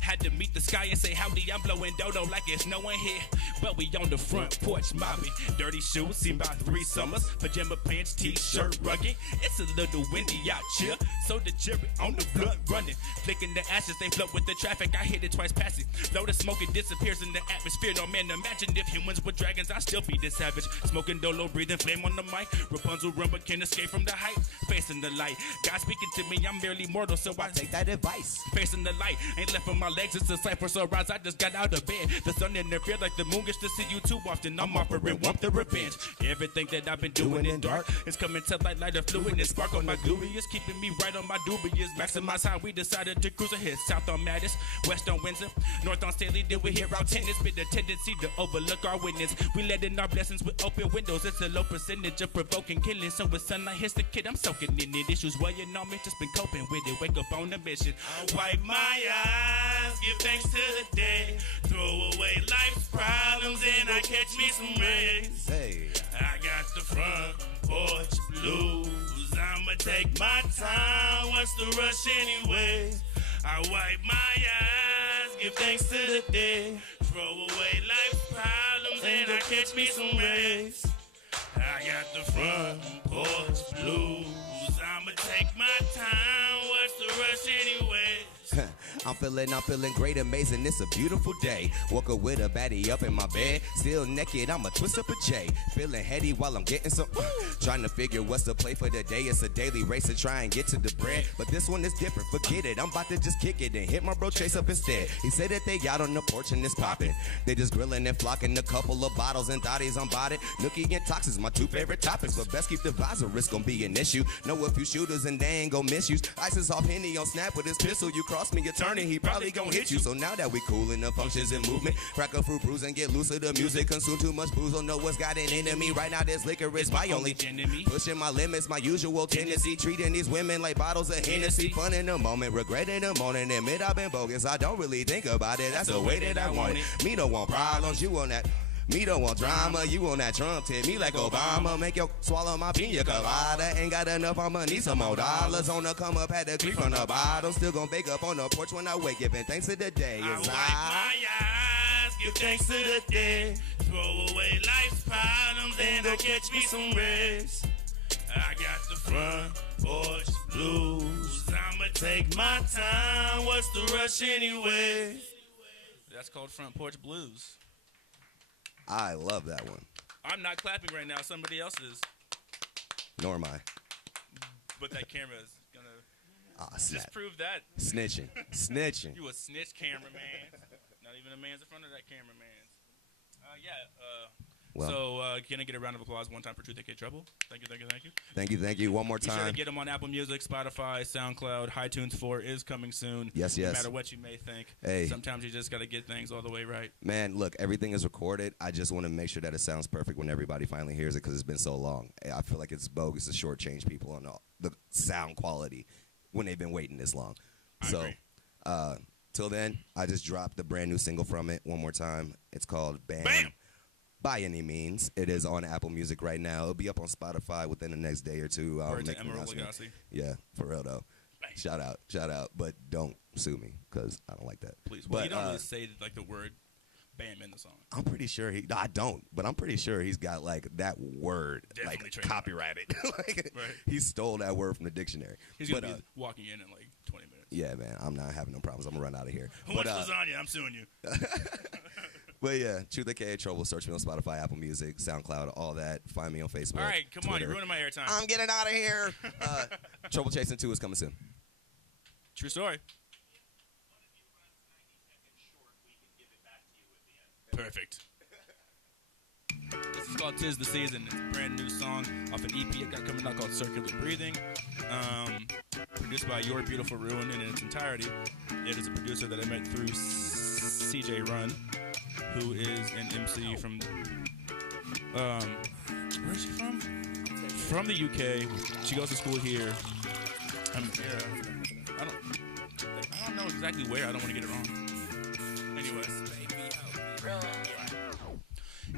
Had to meet the sky and say howdy, I'm blowing dodo like it's no one here. But we on the front porch mobbing. Dirty shoes, seen about 3 summers. Pajama pants, t-shirt rugged. It's a little windy out here, so the cherry on the blood running. Flicking the ashes, they float with the traffic. I hit it twice past it. Blow the smoke, it disappears in the atmosphere. No man, imagine if humans were dragons, I'd still be this savage. Smoking dolo, breathing flame on the mic. Rapunzel rumba can't escape from the height. Facing the light, God speaking to me, I'm barely mortal, so I Take that advice. facing the light. Ain't left on my legs, it's a sight for sunrise. I just got out of bed. The sun in there feel like the moon gets to see you too often. I'm offering warmth the revenge. Everything that I've been doing in dark is coming to light of fluid and spark on my dubious. Keeping me right on my dubious. Maximize how we decided to cruise ahead. South on Mattis, west on Windsor, north on Staley. Then we hit Route 10. It's been a tendency to overlook our witness. We let in our blessings with open windows. It's a low percentage of provoking killings. So when sunlight hits the kid, I'm soaking in it. Issues weighing on me, just been coping with it. Wake up on a mission. I wipe my eyes, give thanks to the day. Throw away life's problems and I catch me some rays. Hey. I got the front porch blues. I'ma take my time. What's the rush anyway? I wipe my eyes, give thanks to the day. Throw away life's problems and I catch me some rays. I got the front porch blues. I'ma take my time. What's the rush anyway? I'm feeling great, amazing. It's a beautiful day. Woke up with a baddie up in my bed. Still naked, I'ma twist up a J. Feeling heady while I'm getting some. Trying to figure what's the play for the day. It's a daily race to try and get to the bread. But this one is different, forget it. I'm about to just kick it and hit my bro Chase up instead. He said that they out on the porch and it's popping. They just grilling and flocking, a couple of bottles and thotties on body. Nookie and Tox is my 2 favorite topics. But best keep the visor, risk gon' be an issue. Know a few shooters and they ain't gon' misuse. Ice is off Henny on snap with his pistol. You cross me, you're turning, he probably gon' hit you. So now that we coolin' the functions and movement, crack a fruit brews and get loose of the music. Consume too much booze, don't know what's got an enemy. Right now this liquor is my only enemy. Pushing my limits, my usual tendency. Treating these women like bottles of Hennessy. Fun in the moment, regret in the morning. Admit I've been bogus, I don't really think about it. That's the way that I want it. Me don't want problems, you want that. Me don't want drama, you on that Trump tip. Me like Obama, make you swallow my pina colada. Ain't got enough, I'ma need some more dollars. On the come up, had to creep from the bottom. Still gon' bake up on the porch when I wake, giving thanks to the day. I As wipe my eyes, give thanks to the day. Throw away life's problems and I catch me some rays. I got the front porch blues. I'ma take my time. What's the rush anyway? That's called Front Porch Blues. I love that one. I'm not clapping right now. Somebody else is. Nor am I. But that camera is gonna Ah, snap. disprove that. Snitching. Snitching. You a snitch cameraman. Not even a man's in front of that cameraman. Well, So can I get a round of applause one time for Truth AK Trouble? Thank you. thank you. One more Be sure to time. get them on Apple Music, Spotify, SoundCloud. iTunes 4 is coming soon. Yes. No matter what you may think. Hey. Sometimes you just got to get things all the way right. Man, look, everything is recorded. I just want to make sure that it sounds perfect when everybody finally hears it because it's been so long. I feel like it's bogus to shortchange people on the sound quality when they've been waiting this long. I agree. Till then, I just dropped the brand new single from it one more time. It's called Bam. Bam! By any means. It is on Apple Music right now. It'll be up on Spotify within the next day or two. I'll Word to make an Emerald announcement. Lagasse. Yeah, for real though. Shout out. But don't sue me because I don't like that. Please. Well, But you don't really say like the word "bam" in the song. I'm pretty sure I don't, but I'm pretty sure he's got like that word Definitely like trademarked. copyrighted. Like, Right. He stole that word from the dictionary. He's But, gonna be walking in like 20 minutes. yeah, man, I'm not having no problems. I'm gonna run out of here. Who wants lasagna? I'm suing you. But yeah, Truth aka Trouble. Search me on Spotify, Apple Music, SoundCloud, all that. Find me on Facebook. All right, come on, Twitter. you're ruining my airtime. I'm getting out of here. Trouble Chasing 2 is coming soon. True story. Perfect. This is called "Tis the Season." It's a brand new song off an EP I got coming out called "Circular Breathing." Produced by Your Beautiful Ruin in its entirety. It is a producer that I met through CJ Run, who is an MC from where's she from? From the UK. She goes to school here. Yeah. I don't know exactly where. I don't want to get it wrong. Anyway.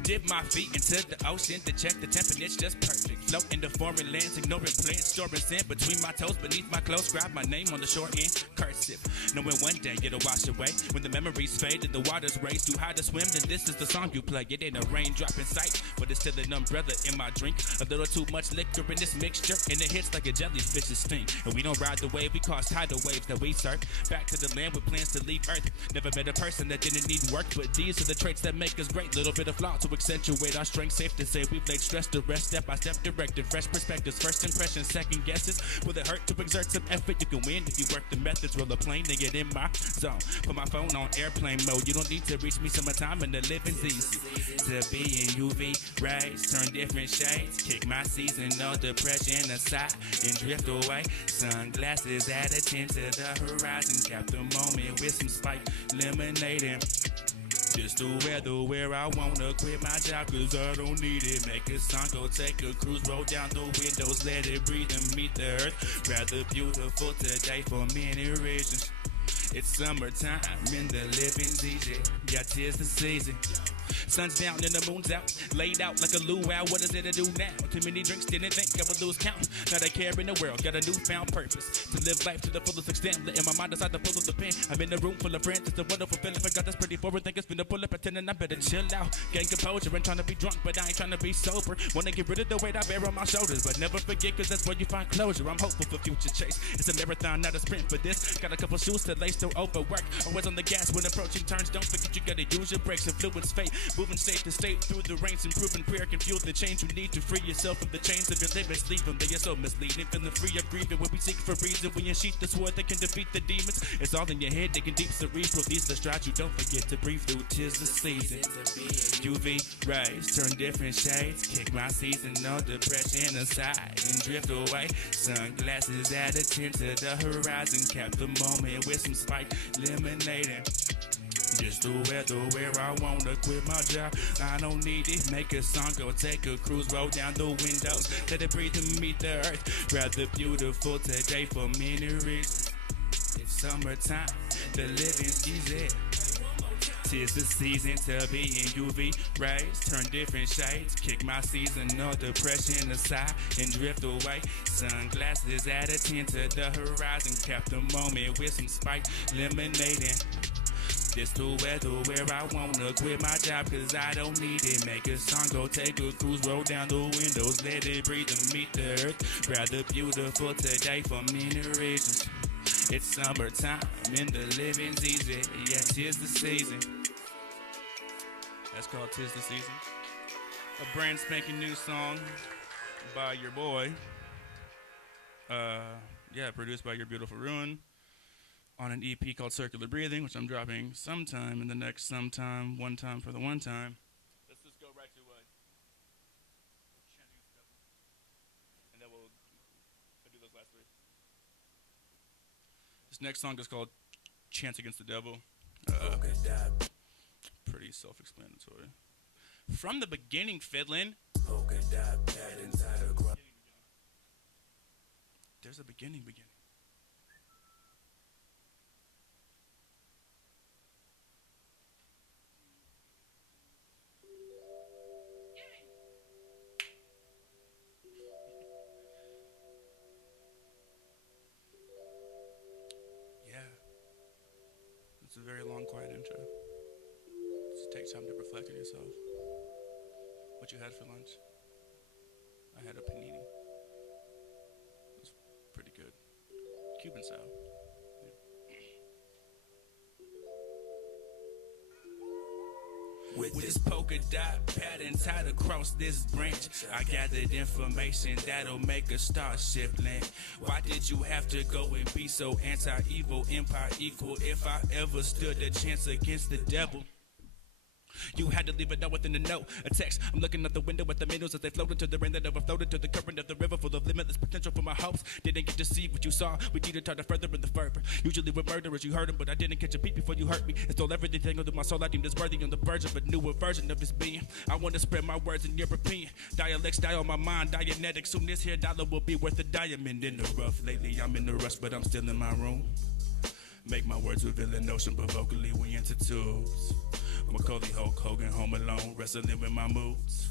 Dip my feet into the ocean to check the temperature, just perfect. Float into foreign lands, ignoring plants, storing sand between my toes, beneath my clothes. Scribe my name on the short end, cursive. Knowing one day it'll wash away. When the memories fade and the waters raise too high to swim, then this is the song you play. It ain't a raindrop in sight, but it's still an umbrella in my drink. A little too much liquor in this mixture, and it hits like a jellyfish's sting. And we don't ride the wave, we cause tidal waves that we surf. Back to the land with plans to leave Earth. Never met a person that didn't need work, but these are the traits that make us great. Little bit of flaw to accentuate our strength. Safe to say we've laid stress to rest. Step by step directed, fresh perspectives, first impressions, second guesses. Will it hurt to exert some effort? You can win if you work the methods. Roll a plane to get in my zone. Put my phone on airplane mode. You don't need to reach me summertime in the living's easy. To be in UV rays, turn different shades. Kick my seasonal depression aside and drift away. Sunglasses add a tint to the horizon. Cap the moment with some spike lemonade. Just the weather where I wanna quit my job, cause I don't need it. Make a song, go take a cruise, roll down the windows, let it breathe and meet the earth. Rather beautiful today for many reasons. It's summertime in the living's easy. Yeah, 'tis the season. Sun's down and the moon's out, laid out like a luau. What is it to do now? Too many drinks, didn't think I would lose count. Not a care in the world, got a newfound purpose to live life to the fullest extent. Letting my mind decide to pull up the pen. I'm in a room full of friends, it's a wonderful feeling. Forgot that's pretty forward, think it's been a pull up, pretending I better chill out. Gain composure and trying to be drunk, but I ain't trying to be sober. Wanna get rid of the weight I bear on my shoulders, but never forget, cause that's where you find closure. I'm hopeful for future chase. It's a marathon, not a sprint for this. Got a couple shoes to lace, still overwork. Always on the gas when approaching turns. Don't forget you gotta use your brakes. Influence fate, moving state to state through the ranks. Improving prayer can fuel the change you need to free yourself from the chains of your limits. Leave them, they are so misleading. Feeling free of grieving when we seek for reason. We unsheath the sword that can defeat the demons. It's all in your head, digging deep cerebral. These are the strides you don't forget to breathe through. 'Tis the season. UV rays, turn different shades. Kick my seasonal depression aside and drift away. Sunglasses add a tint to the horizon. Cap the moment with some spike lemonade. Just the weather where I wanna quit my job. I don't need it. Make a song, go take a cruise, roll down the windows. Let it breathe and meet the earth. Rather beautiful today for many reasons. It's summertime, the living's easy. 'Tis the season to be in UV rays, turn different shades. Kick my seasonal depression aside and drift away. Sunglasses add a tint to the horizon. Cap the moment with some spike lemonade. This the weather where I wanna quit my job, cause I don't need it. Make a song, go take a cruise, roll down the windows, let it breathe and meet the earth. Rather beautiful today for many reasons. It's summertime and the living's easy. Yeah, 'tis the season. That's called 'Tis the Season. A brand spanking new song by your boy. Produced by Your Beautiful Ruin. On an EP called Circular Breathing, which I'm dropping sometime in the next sometime, one time for the one time. Let's just go right to and then we'll do those last three. This next song is called Chance Against the Devil. Pretty self-explanatory. From the beginning, fiddling. There's a beginning. take time to reflect on yourself. What you had for lunch? I had a panini. It was pretty good. Cuban style. With this polka dot pattern tied across this branch, I gathered information that'll make a starship land. Why did you have to go and be so anti-evil, empire equal? If I ever stood a chance against the devil, you had to leave it out within the note. A text. I'm looking out the window at the minnows as they float into the rain that overflowed into the current of the river, full of limitless potential for my hopes. Didn't get to see what you saw. We teeter-totter further in the fervor. Usually with murderers, you heard them, but I didn't catch a peep before you hurt me. And stole everything tangled in my soul. I deemed as worthy on the verge of a newer version of his being. I want to spread my words in European dialects, die on my mind, Dianetic. Soon this here dollar will be worth a diamond in the rough. Lately I'm in the rush, but I'm still in my room. Make my words reveal an ocean, but vocally we into tubes. Macaulay Hulk Hogan, home alone, wrestling with my moods.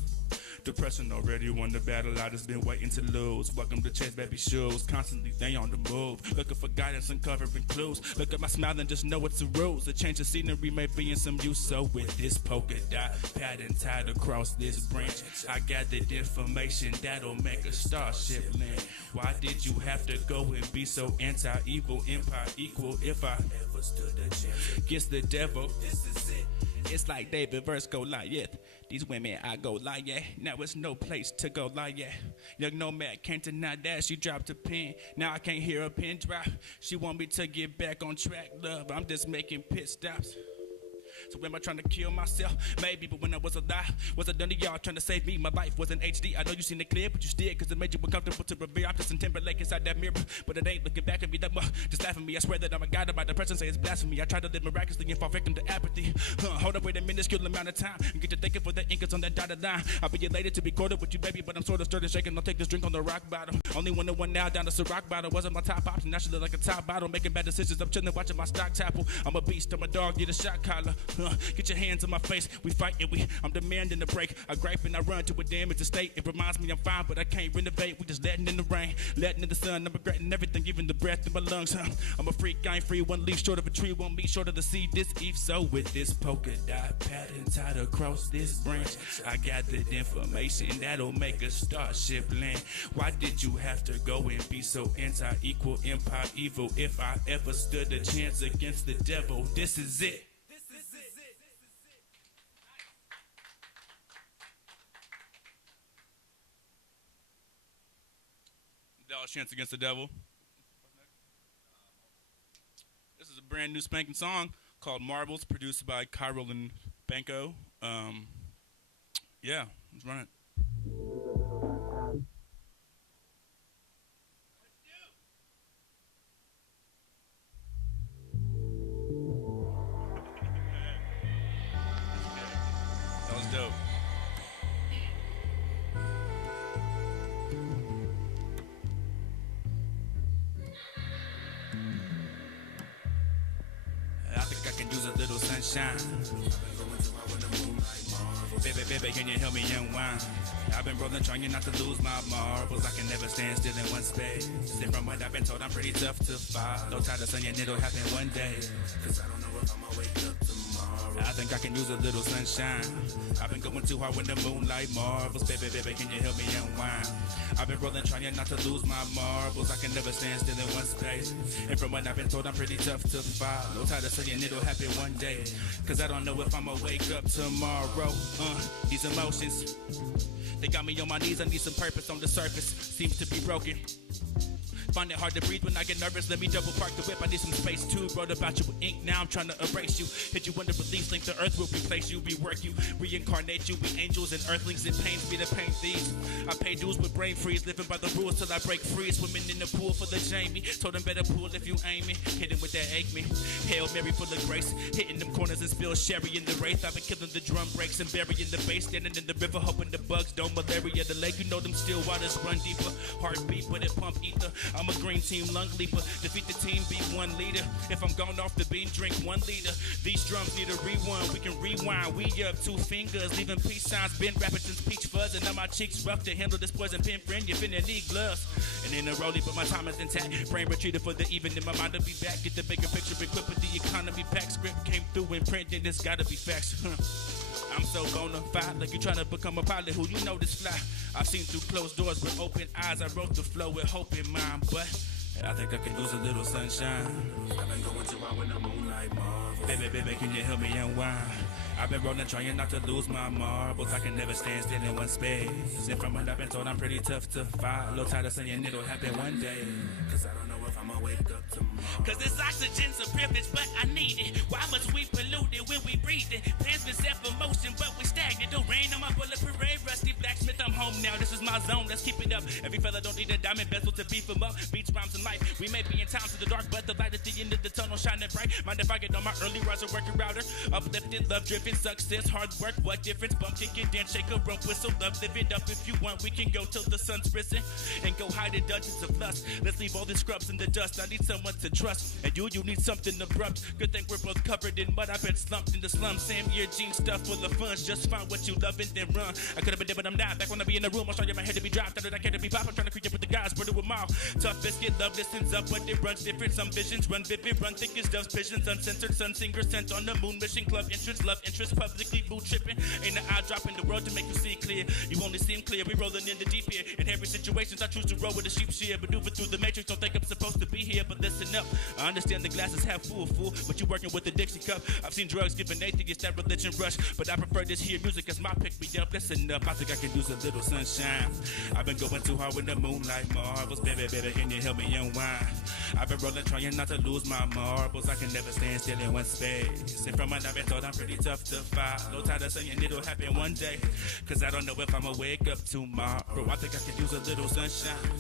Depression already won the battle, I just been waiting to lose. Welcome to Chase Baby Shoes, constantly they on the move. Looking for guidance and covering clues. Look at my smile and just know it's a ruse. A change of scenery may be in some use. So with this polka dot pattern tied across this branch, I gathered information that'll make a starship land. Why did you have to go and be so anti-evil, empire equal? If I ever stood a chance against the devil, this is it. It's like David versus Goliath. These women, I go lie, yeah. Now it's no place to go lie, yeah. Young nomad can't deny that. She dropped a pin. Now I can't hear a pin drop. She want me to get back on track, love. I'm just making pit stops. So am I trying to kill myself? Maybe, but when I was alive, was it done to y'all trying to save me? My life wasn't HD. I know you seen it clear, but you still, cause it made you uncomfortable to revere. I'm just in Timberlake inside that mirror, but it ain't looking back at me. That just laughing at me. I swear that I'm a god about depression, say it's blasphemy. I try to live miraculously and fall victim to apathy. Hold up, wait a minuscule amount of time and get to thinking for the inkers on that dotted line. I'll be elated to be quoted with you, baby, but I'm sort of stirred and shaking. I'll take this drink on the rock bottom. Only one now down to rock bottle. Wasn't my top option. Now she look like a top bottle. Making bad decisions. I'm chilling, watching my stock topple. I'm a beast. I'm a dog. Get a shot collar. Get your hands on my face. We fight and I'm demanding a break. I gripe and I run to a damaged state. It reminds me I'm fine, but I can't renovate. We just letting in the rain, letting in the sun. I'm regretting everything, even the breath in my lungs. I'm a freak. I ain't free. One leaf short of a tree. One meat short of the sea. This Eve. So with this polka dot pattern tied across this branch, I gathered information that'll make a starship land. Why did you have to go and be so anti-equal, empire evil? If I ever stood a chance against the devil, this is it. Dallas Chance Against the Devil. This is a brand new spanking song called Marbles, produced by Kyril and Banco. Yeah, let's run it. That was dope. I think I can use a little sunshine. Baby, can you help me unwind? I've been rolling, trying not to lose my marbles. I can never stand still in one space. And from what I've been told, I'm pretty tough to follow. Tired of saying it'll happen one day. Cause I don't know if I'ma wake up tomorrow. I think I can use a little sunshine. I've been going too hard when the moonlight marvels. Baby, can you help me unwind? I've been rolling, trying not to lose my marbles. I can never stand still in one space. And from what I've been told, I'm pretty tough to follow. Tired of saying it'll happen one day. Cause I don't know if I'ma wake up tomorrow. These emotions, they got me on my knees. I need some purpose on the surface. Seems to be broken. Find it hard to breathe when I get nervous. Let me double park the whip. I need some space too. Wrote about you with ink. Now I'm trying to erase you. Hit you under release link. The earth will replace you. Rework you. Reincarnate you. We angels and earthlings. It pains me to paint these. I pay dues with brain freeze. Living by the rules till I break free. Swimming in the pool for the Jamie. Told them better pool if you aim it. Hit him with that ache me. Hail Mary full of grace. Hitting them corners and spill sherry in the wraith. I've been killing the drum breaks and burying the bass. Standing in the river hoping the bugs don't malaria the lake. You know them still waters run deeper. Heartbeat but it pump ether. I'm a green team lung leaper. Defeat the team, be one leader. If I'm gone off the beam, drink 1 liter. These drums need a rewind. We can rewind. We up 2 fingers, leaving peace signs. Been rapping since peach fuzz, and now my cheeks rough to handle this poison pen friend. You finna need gloves. And in a rollie, but my time is intact. Brain retreated for the even in my mind to be back. Get the bigger picture, equipped with the economy pack. Script came through in print, then it's gotta be facts. I'm so bona fide, like you trying to become a pilot who you know this fly. I've seen through closed doors with open eyes. I wrote the flow with hope in mind, but I think I can use a little sunshine. I've been going too hard with the moonlight marvel. Baby, can you help me unwind? I've been rolling, trying not to lose my marbles. I can never stand still in one space. And from what I've been told, I'm pretty tough to follow. Tired of saying it'll happen one day. Cause I don't know if I'ma wake up tomorrow. Cause this oxygen's a privilege, but I need it. Why must we pollute it when we breathe it? Plans been set for motion, but we stagnant. Don't rain on my bullet parade, rusty blacksmith. I'm home now, this is my zone, let's keep it up. Every fella don't need a diamond bezel to beef him up. Beats, rhymes, and life. We may be in times of the dark, but the light at the end of the tunnel shining bright. Mind if I get on my early riser working router? Uplifted, love driven, success, hard work, what difference? Bump, kick it, dance, shake a rope, whistle, love, live it up. If you want, we can go till the sun's risen and go hide in dungeons of lust. Let's leave all the scrubs in the dust. I need someone to trust, and you need something abrupt. Good thing we're both covered in mud. I've been slumped in the slums. Same year jeans stuffed full of funds. Just find what you love and then run. I could have been dead, but I'm not. Back when I be in the room, I'll show you my head to be dropped. After I care to be pop, I'm trying to creep up with the guys. Brother with mouth. Tough biscuit, love listens up, but it runs different. Some visions run vivid, run thick as doves, pigeons, uncensored. Sun singer sent on the moon mission. Club entrance, love interest, publicly boot tripping. Ain't an eye drop in the world to make you see clear. You only see clear. We rolling in the deep here. In every situations, I choose to roll with a sheep shear. Maneuver through the matrix. Don't think I'm supposed to be here, but listen up. I understand the glasses half full, but you working with a Dixie cup. I've seen drugs giving atheists that religion rush, but I prefer this here music as my pick me up. Listen up, I think I can use a little sunshine. I've been going too hard with the moonlight marvels. Baby, can you help me unwind? I've been rolling, trying not to lose my marbles. I can never stand still in one space. And from what I've been told, I'm pretty tough to follow. Tired of saying it'll happen one day. Cause I don't know if I'ma wake up tomorrow. I think I can use a little sunshine.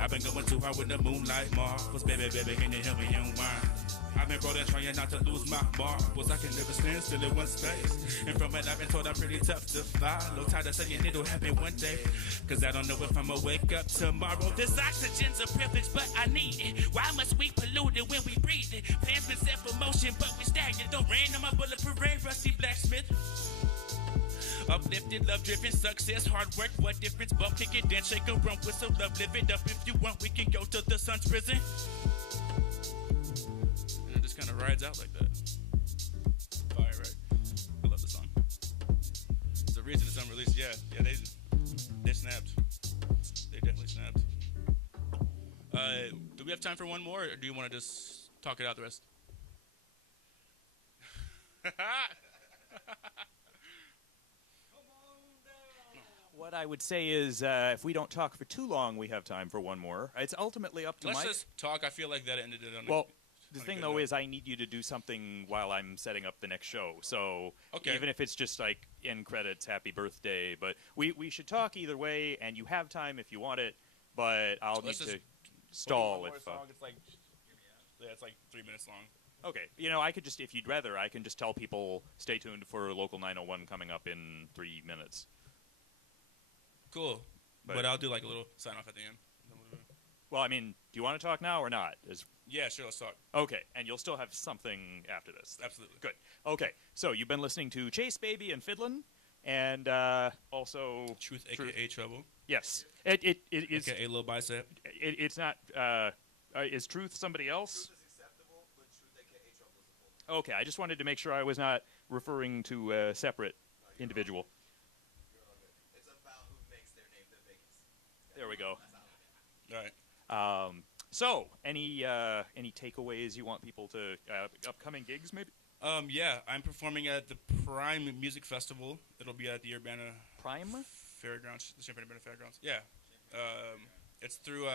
I've been going too hard with the moonlight marvels. Baby, can you help me unwind? I've been rolling, trying not to lose my marbles. I can never stand still in one space. And from what I've been told, I'm pretty tough to follow. Tired of saying it'll happen one day. Cause I don't know if I'ma wake up tomorrow. This oxygen's a privilege, but I need it. Why must we pollute it when we breathe it? Plans been set for motion, but we stagnant. Don't rain on my bullet parade, rusty blacksmith. Uplifted, love driven, success, hard work, what difference? Bump, kick it, dance, shake a rump, whistle, love, live it up. If you want, we can go to the sun's risen. And it just kind of rides out like that. Fire, right? I love the song. There's a reason it's unreleased. Yeah, they snapped. They definitely snapped. Do we have time for one more, or do you want to just talk it out the rest? What I would say is, if we don't talk for too long, we have time for one more. It's ultimately up to Let's Mike. just talk. I feel like that ended it on Well, a the on a thing, good though, note. is I need you to do something while I'm setting up the next show. So Okay. even if it's just like end credits, happy birthday, but we should talk either way, and you have time if you want it, but I'll Let's need just- to stall One more if... song, it's like, yeah, it's like 3 minutes long. Okay, I could just, if you'd rather, I can just tell people, stay tuned for Local 901 coming up in 3 minutes. Cool. But I'll do like a little sign off at the end. Well, I mean, do you want to talk now or not? Yeah, sure, let's talk. Okay, and you'll still have something after this. Absolutely. Good. Okay, so you've been listening to Chase Baby and Fiddlin', and also... Truth, a.k.a. Trouble. Yes. It is... A.k.a. Little Bicep. It's not... is Truth somebody else? Truth is acceptable, but Truth, aka Trouble, is a full name. Okay, I just wanted to make sure I was not referring to a separate individual. You're all good. It's about who makes their name the biggest. There we go. All right. So, any takeaways you want people to... upcoming gigs, maybe? Yeah, I'm performing at the Prime Music Festival. It'll be at the Urbana Prime? Fairgrounds, the Champaign Urbana Fairgrounds. Yeah. It's through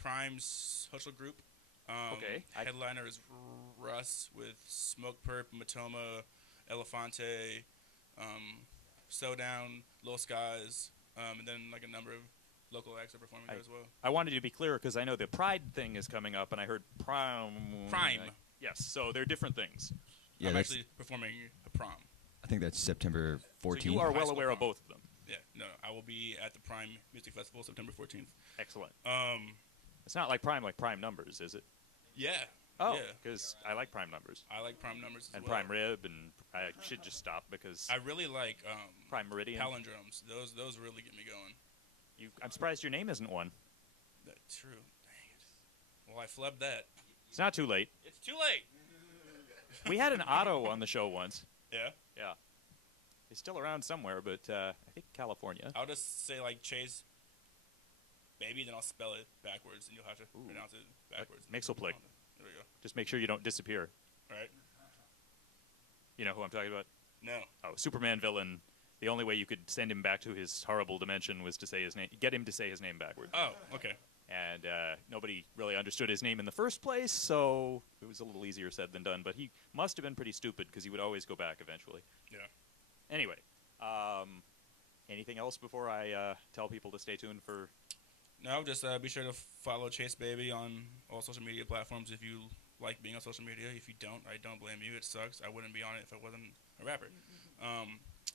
Prime's social group. Okay. Headliner is Russ with Smoke Perp, Matoma, Elefante, Sodown, Lil Skies, and then like a number of local acts are performing there as well. I wanted to be clear because I know the Pride thing is coming up, and I heard Prime. Yes, so they're different things. Yeah, I'm that's- actually performing a prom. I think that's September 14th. So you are High well school aware of prom. both of them. Yeah, no, I will be at the Prime Music Festival September 14th. Excellent. Um, It's not like prime numbers, is it? yeah. Oh, yeah. because I like prime numbers. I like prime numbers as And well. prime rib, and I should just stop because I really like prime meridian. palindromes. Those really get me going. I'm surprised your name isn't one. That's true. Dang it. Well, I flubbed that. It's not too late. It's too late. We had an Otto on the show once. Yeah. Yeah. He's still around somewhere, but I think California. I'll just say like Chase Baby, then I'll spell it backwards, and you'll have to pronounce it backwards. Mixelplick. There we go. Just make sure you don't disappear. All right. You know who I'm talking about? No. Oh, Superman villain. The only way you could send him back to his horrible dimension was to say his name. Get him to say his name backwards. Oh, okay. And nobody really understood his name in the first place, so it was a little easier said than done. But he must have been pretty stupid because he would always go back eventually. Yeah. Anyway, anything else before I tell people to stay tuned for? No, just be sure to follow Chase Baby on all social media platforms if you like being on social media. If you don't, I don't blame you. It sucks. I wouldn't be on it if I wasn't a rapper.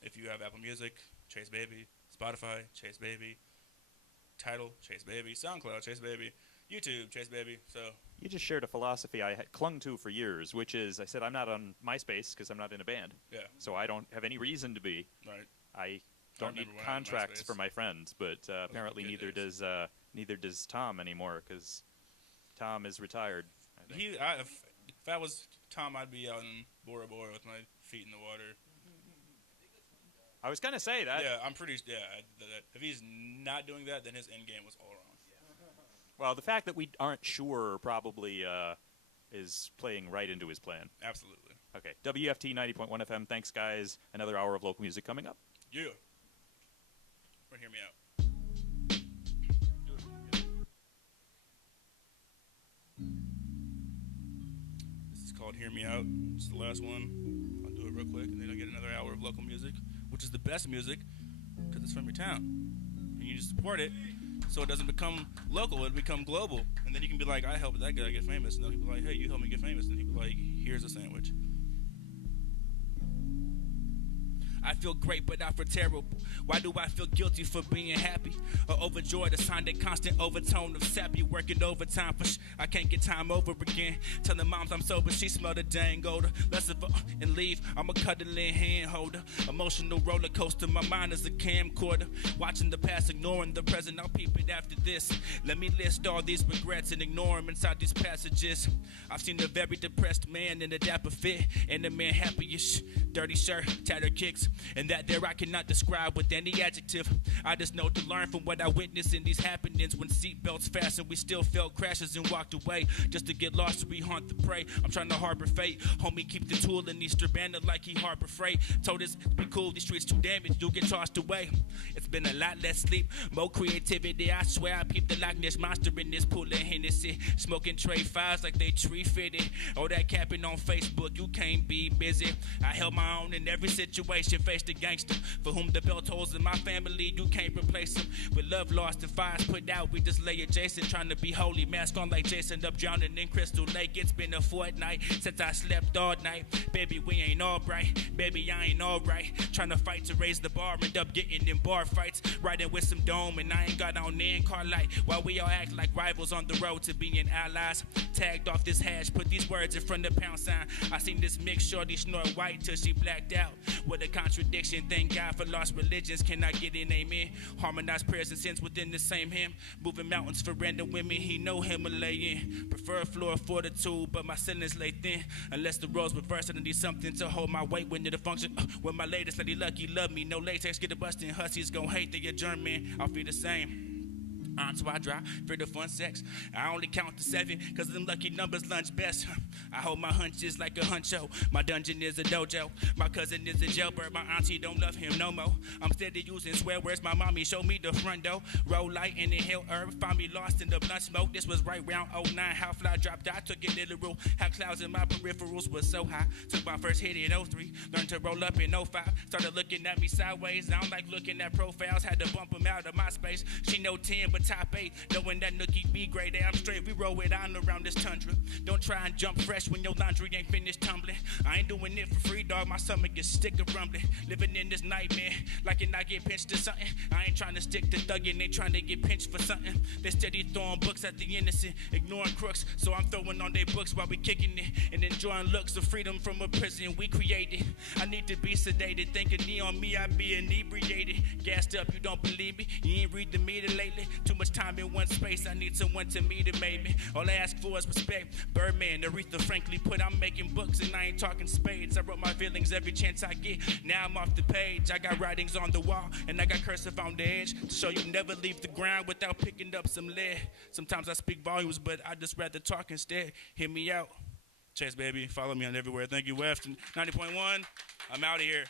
If you have Apple Music, Chase Baby. Spotify, Chase Baby. Tidal, Chase Baby. SoundCloud, Chase Baby. YouTube, Chase Baby. So You just shared a philosophy I had clung to for years, which is I said I'm not on MySpace because I'm not in a band. yeah, So I don't have any reason to be. right. I don't need remember when I had contracts MySpace. for my friends, but apparently good neither does Tom anymore because Tom is retired. I think. If I was Tom, I'd be out in Bora Bora with my feet in the water. I was gonna say that. Yeah, I'm pretty. Yeah, if he's not doing that, then his end game was all wrong. Well, the fact that we aren't sure probably is playing right into his plan. Absolutely. Okay, WFT 90.1 FM. Thanks, guys. Another hour of local music coming up. Yeah. Or hear me out. This is called Hear Me Out. It's the last one. I'll do it real quick, and then I'll get another hour of local music, which is the best music because it's from your town. And you just support it so it doesn't become local, it'll become global. And then you can be like, I helped that guy get famous. And then he'll be like, hey, you helped me get famous. And he'll be like, here's a sandwich. I feel great, but I feel terrible. Why do I feel guilty for being happy? Or overjoyed, a sign that constant overtone of sappy. Working overtime for I can't get time over again. Telling moms I'm sober, she smell the dang odor. Less of and leave, I'm a cuddling hand holder. Emotional roller coaster, my mind is a camcorder. Watching the past, ignoring the present, I'll peep it after this. Let me list all these regrets and ignore them inside these passages. I've seen a very depressed man in a dapper fit, and a man happy-ish. Dirty shirt, tattered kicks, and that there I cannot describe with any adjective. I just know to learn from what I witnessed in these happenings. When seatbelts fastened, we still felt crashes and walked away just to get lost we haunt the prey. I'm trying to harbor fate. Homie, keep the tool in Easter banner like he harbor freight. Told us be cool, these streets too damaged, you'll get tossed away. It's been a lot less sleep, more creativity. I swear I peeped the Loch Ness monster in this pool of Hennessy. Smoking tray fives like they tree fitted. Oh, that capping on Facebook, you can't be busy. I held my own in every situation, faced the gangster for whom the bell tolls in my family, you can't replace him. With love lost and fires put out, we just lay adjacent, trying to be holy, mask on like Jason, up drowning in Crystal Lake. It's been a fortnight since I slept all night. Baby, we ain't all bright. Baby, I ain't all right. Trying to fight to raise the bar, end up getting in bar fights. Riding with some dome, and I ain't got on in car light. While we all act like rivals on the road to being allies. Tagged off this hash, put these words in front of pound sign. I seen this mix shorty snort white till she blacked out. What a contradiction, thank God for lost religions. Can I get an amen? Harmonize prayers and sins within the same hymn. Moving mountains for random women, he know Himalayan. Prefer floor fortitude, but my ceilings lay thin. Unless the roles reverse, I need something to hold my weight when it'll function. When my latest lady lucky love me, no latex, get a bustin'. Hussies gon' hate they adjourn, man. I'll feel the same. So I drive, fear the fun sex. I only count to 7, cause them lucky numbers lunch best. I hold my hunches like a huncho. My dungeon is a dojo. My cousin is a jailbird. My auntie don't love him no more. I'm steady using swear words. My mommy showed me the front door. Roll light and inhale herb. Find me lost in the blunt smoke. This was right round 09. How fly dropped, I took it literal. How clouds in my peripherals was so high. Took my first hit in 03. Learned to roll up in 05. Started looking at me sideways. I don't like looking at profiles. Had to bump them out of my space. She know 10, but top 8. Knowing that nookie be great, I'm straight. We roll it on around this tundra. Don't try and jump fresh when your laundry ain't finished tumbling. I ain't doing it for free, dog. My stomach is stick of rumbling. Living in this nightmare, like it not get pinched to something. I ain't trying to stick to thugging, they trying to get pinched for something. They steady throwing books at the innocent, ignoring crooks. So I'm throwing on their books while we kicking it and enjoying looks of freedom from a prison we created. I need to be sedated, thinking knee on me, I be inebriated. Gassed up, you don't believe me? You ain't read the meter lately? too much time in one space. I need someone to meet it, maybe. All I ask for is respect. Birdman, Aretha Franklin put, I'm making books and I ain't talking spades. I wrote my feelings every chance I get. Now I'm off the page. I got writings on the wall and I got cursive on the edge to show you never leave the ground without picking up some lead. Sometimes I speak volumes, but I just rather talk instead. Hear me out. Chase, baby. Follow me on everywhere. Thank you, WEFT. 90.1. I'm out of here.